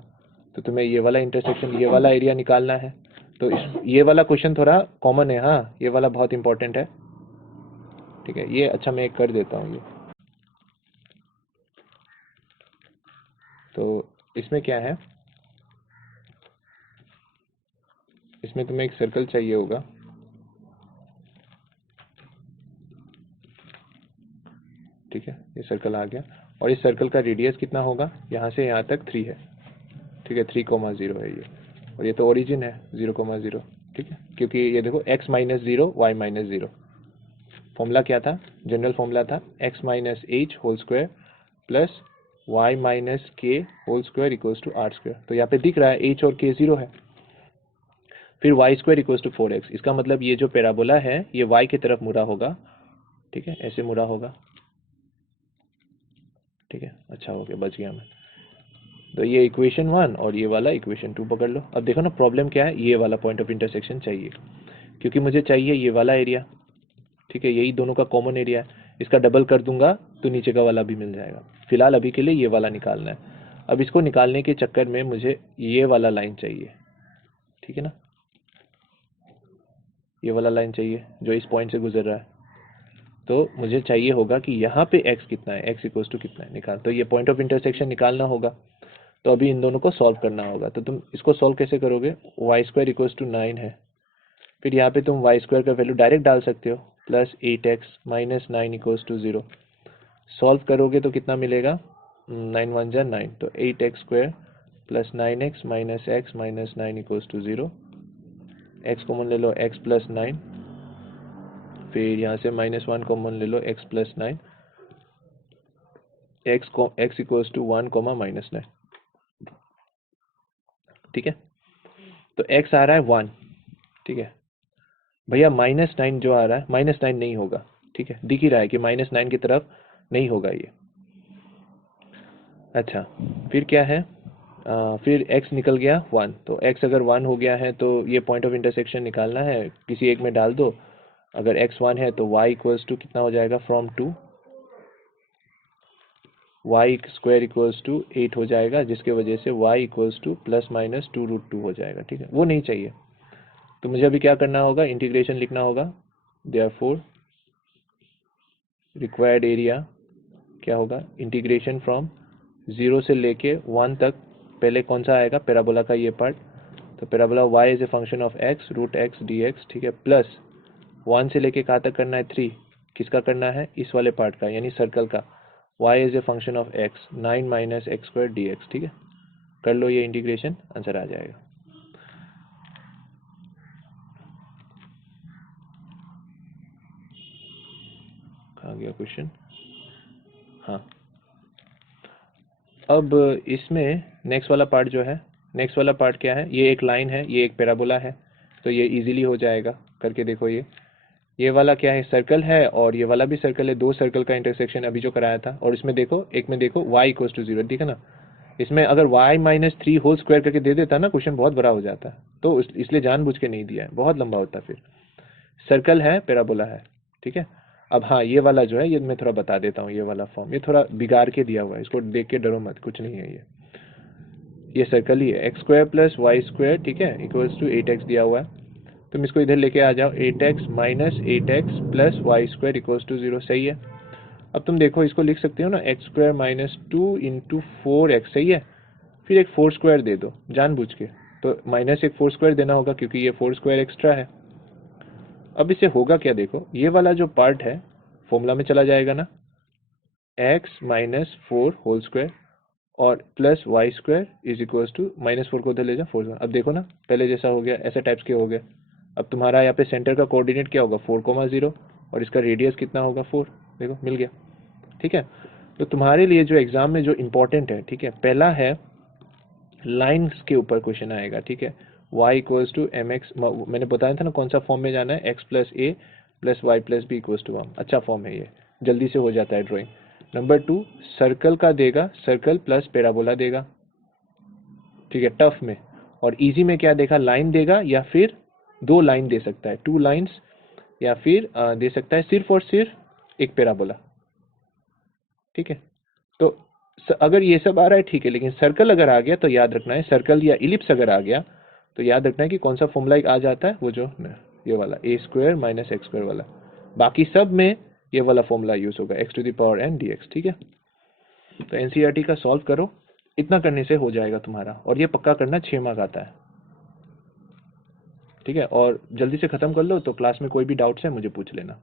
तो तुम्हें ये वाला इंटरसेक्शन, ये वाला एरिया निकालना है। तो ये वाला क्वेश्चन थोड़ा कॉमन है, हाँ ये वाला बहुत इंपॉर्टेंट है, ठीक है। ये अच्छा मैं कर देता हूँ ये। तो इसमें क्या है, इसमें तुम्हें एक सर्कल चाहिए होगा, ठीक है, ये सर्कल आ गया, और इस सर्कल का रेडियस कितना होगा, यहाँ से यहाँ तक 3 है, ठीक है, 3,0 है ये, और ये तो ओरिजिन है 0,0, ठीक है, क्योंकि ये देखो x minus 0 Y minus 0, formula क्या था, जनरल फॉर्मूला था x minus H whole square plus Y minus K whole square equals to are square. तो यहाँ पे दिख रहा है h और k 0 है। फिर Y square equals to 4x, इसका मतलब ये जो पैराबोला है ये y की तरफ मुड़ा होगा, ठीक है, ऐसे मुड़ा होगा, ठीक है, अच्छा हो गया, बच गया मैं। तो ये इक्वेशन 1 और ये वाला इक्वेशन 2 पकड़ लो। अब देखो ना प्रॉब्लम क्या है, ये वाला पॉइंट ऑफ इंटरसेक्शन चाहिए, क्योंकि मुझे चाहिए ये वाला एरिया, ठीक है, यही दोनों का कॉमन एरिया है, इसका डबल कर दूंगा तो नीचे का वाला भी मिल जाएगा। फिलहाल अभी के लिए ये वाला निकालना है। अब इसको निकालने के चक्कर में मुझे ये वाला लाइन चाहिए, ठीक है ना, ये वाला लाइन चाहिए जो इस पॉइंट से गुजर रहा है। तो मुझे चाहिए होगा कि यहाँ पे x कितना है, x इक्वल्स टू कितना है निकाल, तो ये पॉइंट ऑफ इंटरसेक्शन निकालना होगा। तो अभी इन दोनों को सॉल्व करना होगा। तो तुम इसको सॉल्व कैसे करोगे, वाई स्क्वायर इक्वल्स टू 9 है, फिर यहाँ पे तुम वाई स्क्वायर का वैल्यू डायरेक्ट डाल सकते हो, plus 8x minus 9 equals to 0। Solve करोगे तो कितना मिलेगा, 9 1 जा 9, तो 8x square plus 9x minus x minus 9 equals to 0। x common ले लो, x प्लस 9, फिर यहाँ से -1 कॉमन ले लो, x plus 9, x equals to 1 comma -9, ठीक है। तो x आ रहा है 1, ठीक है भैया, -9 जो आ रहा है -9 नहीं होगा, ठीक है, दिख ही रहा है कि -9 की तरफ नहीं होगा ये। अच्छा, फिर क्या है, फिर x निकल गया 1, तो x अगर 1 हो गया है तो ये पॉइंट ऑफ इंटरसेक्शन निकालना है, किसी एक में डाल दो। अगर x 1 है तो y इक्वल्स टू कितना हो जाएगा, from 2 y square equals to 8 हो जाएगा, जिसके वजह से y equals to plus minus 2√2 हो जाएगा, ठीक है, वो नहीं चाहिए। तो मुझे अभी क्या करना होगा, इंटीग्रेशन लिखना होगा, देयरफॉर रिक्वायर्ड एरिया क्या होगा, इंटीग्रेशन फ्रॉम 0 से लेके 1 तक, पहले कौन सा आएगा, पैराबोला का ये पार्ट, तो parabola y is a function of x root x dx, ठीक है, प्लस 1 से लेके कहाँ तक करना है, 3, किसका करना है, इस वाले पार्ट का, यानी सर्कल का, y is a function of x 9 minus x square dx, ठीक है, कर लो ये इंटीग्रेशन, आंसर आ जाएगा। कहाँ गया क्वेश्चन, हाँ। अब इसमें नेक्स्ट वाला पार्ट जो है, नेक्स्ट वाला पार्ट क्या है, ये एक लाइन है, ये एक पैराबोला है, तो ये इजीली हो जाएगा, करके देखो। ये वाला क्या है, सर्कल है, और ये वाला भी सर्कल है, दो सर्कल का इंटरसेक्शन अभी जो कराया था। और इसमें देखो, एक में देखो y इक्वल्स टू 0, ठीक है ना, इसमें अगर y माइनस 3 होल स्क्वायर करके दे देता ना, क्वेश्चन बहुत बड़ा हो जाता है, तो इसलिए जानबूझ के नहीं दिया है, बहुत लंबा होता फिर। सर्कल है, पैराबोला है, ठीक है। अब हाँ, ये वाला जो है, ये मैं थोड़ा बता देता हूँ, ये वाला फॉर्म ये थोड़ा बिगाड़ के दिया हुआ है, इसको देख के डरो मत, कुछ नहीं है ये सर्कल ही है, x square plus y square, ठीक है, इक्वल्स टू 8x दिया हुआ है। तुम इसको इधर लेके आ जाओ, 8x minus 8x plus y square equals to 0, सही है। अब तुम देखो, इसको लिख सकते हो ना, x square minus 2 into 4x, सही है, फिर एक 4 स्क्वायर दे दो जानबूझ के, तो माइनस एक 4 स्क्वायर देना होगा, क्योंकि ये 4 स्क्वायर एक्स्ट्रा है। अब इससे होगा क्या, देखो, ये वाला जो पार्ट है फॉर्मूला में चला जाएगा ना, x माइनस 4 होल स्क्वायर और plus y square is equals to -4 को उधर ले जाओ 4। अब देखो ना, पहले जैसा हो गया, ऐसे टाइप्स के हो गए। अब तुम्हारा यहाँ पे सेंटर का कोऑर्डिनेट क्या होगा, 4,0, और इसका रेडियस कितना होगा, 4, देखो मिल गया, ठीक है। तो तुम्हारे लिए जो एग्जाम में जो इम्पोर्टेंट है, ठीक है, पहला है लाइन्स के ऊपर क्वेश्चन आएगा, ठीक है, y इक्वल्स टू mx, मैंने बताया था ना कौन सा फॉर्म में जाना है, x plus a plus y plus b equals to 1, अच्छा फॉर्म है ये, जल्दी से हो जाता है ड्राइंग। नंबर 2 सर्कल का देगा, सर्कल प्लस पैराबोला देगा, ठीक है, टफ में। और इजी में क्या देगा, लाइन देगा, या फिर 2 लाइन दे सकता है, 2 लाइन्स, या फिर दे सकता है सिर्फ और सिर्फ एक पैराबोला, ठीक है। तो अगर ये सब आ रहा है, ठीक है, लेकिन सर्कल अगर आ गया तो याद रखना है, सर्कल या इलिप्स अगर आ गया तो याद रखना है कि कौन सा फॉर्मूला आ जाता है, वो जो ये वाला a square minus x square वाला, बाकी सब में ये वाला फॉर्मूला यूज होगा, x to the power n dx, ठीक है। तो एनसीईआरटी का सॉल्व करो, इतना करने से हो जाएगा तुम्हारा, और ये पक्का करना 6 मार्क आता है, ठीक है। और जल्दी से खत्म कर लो, तो क्लास में कोई भी डाउट्स है मुझे पूछ लेना।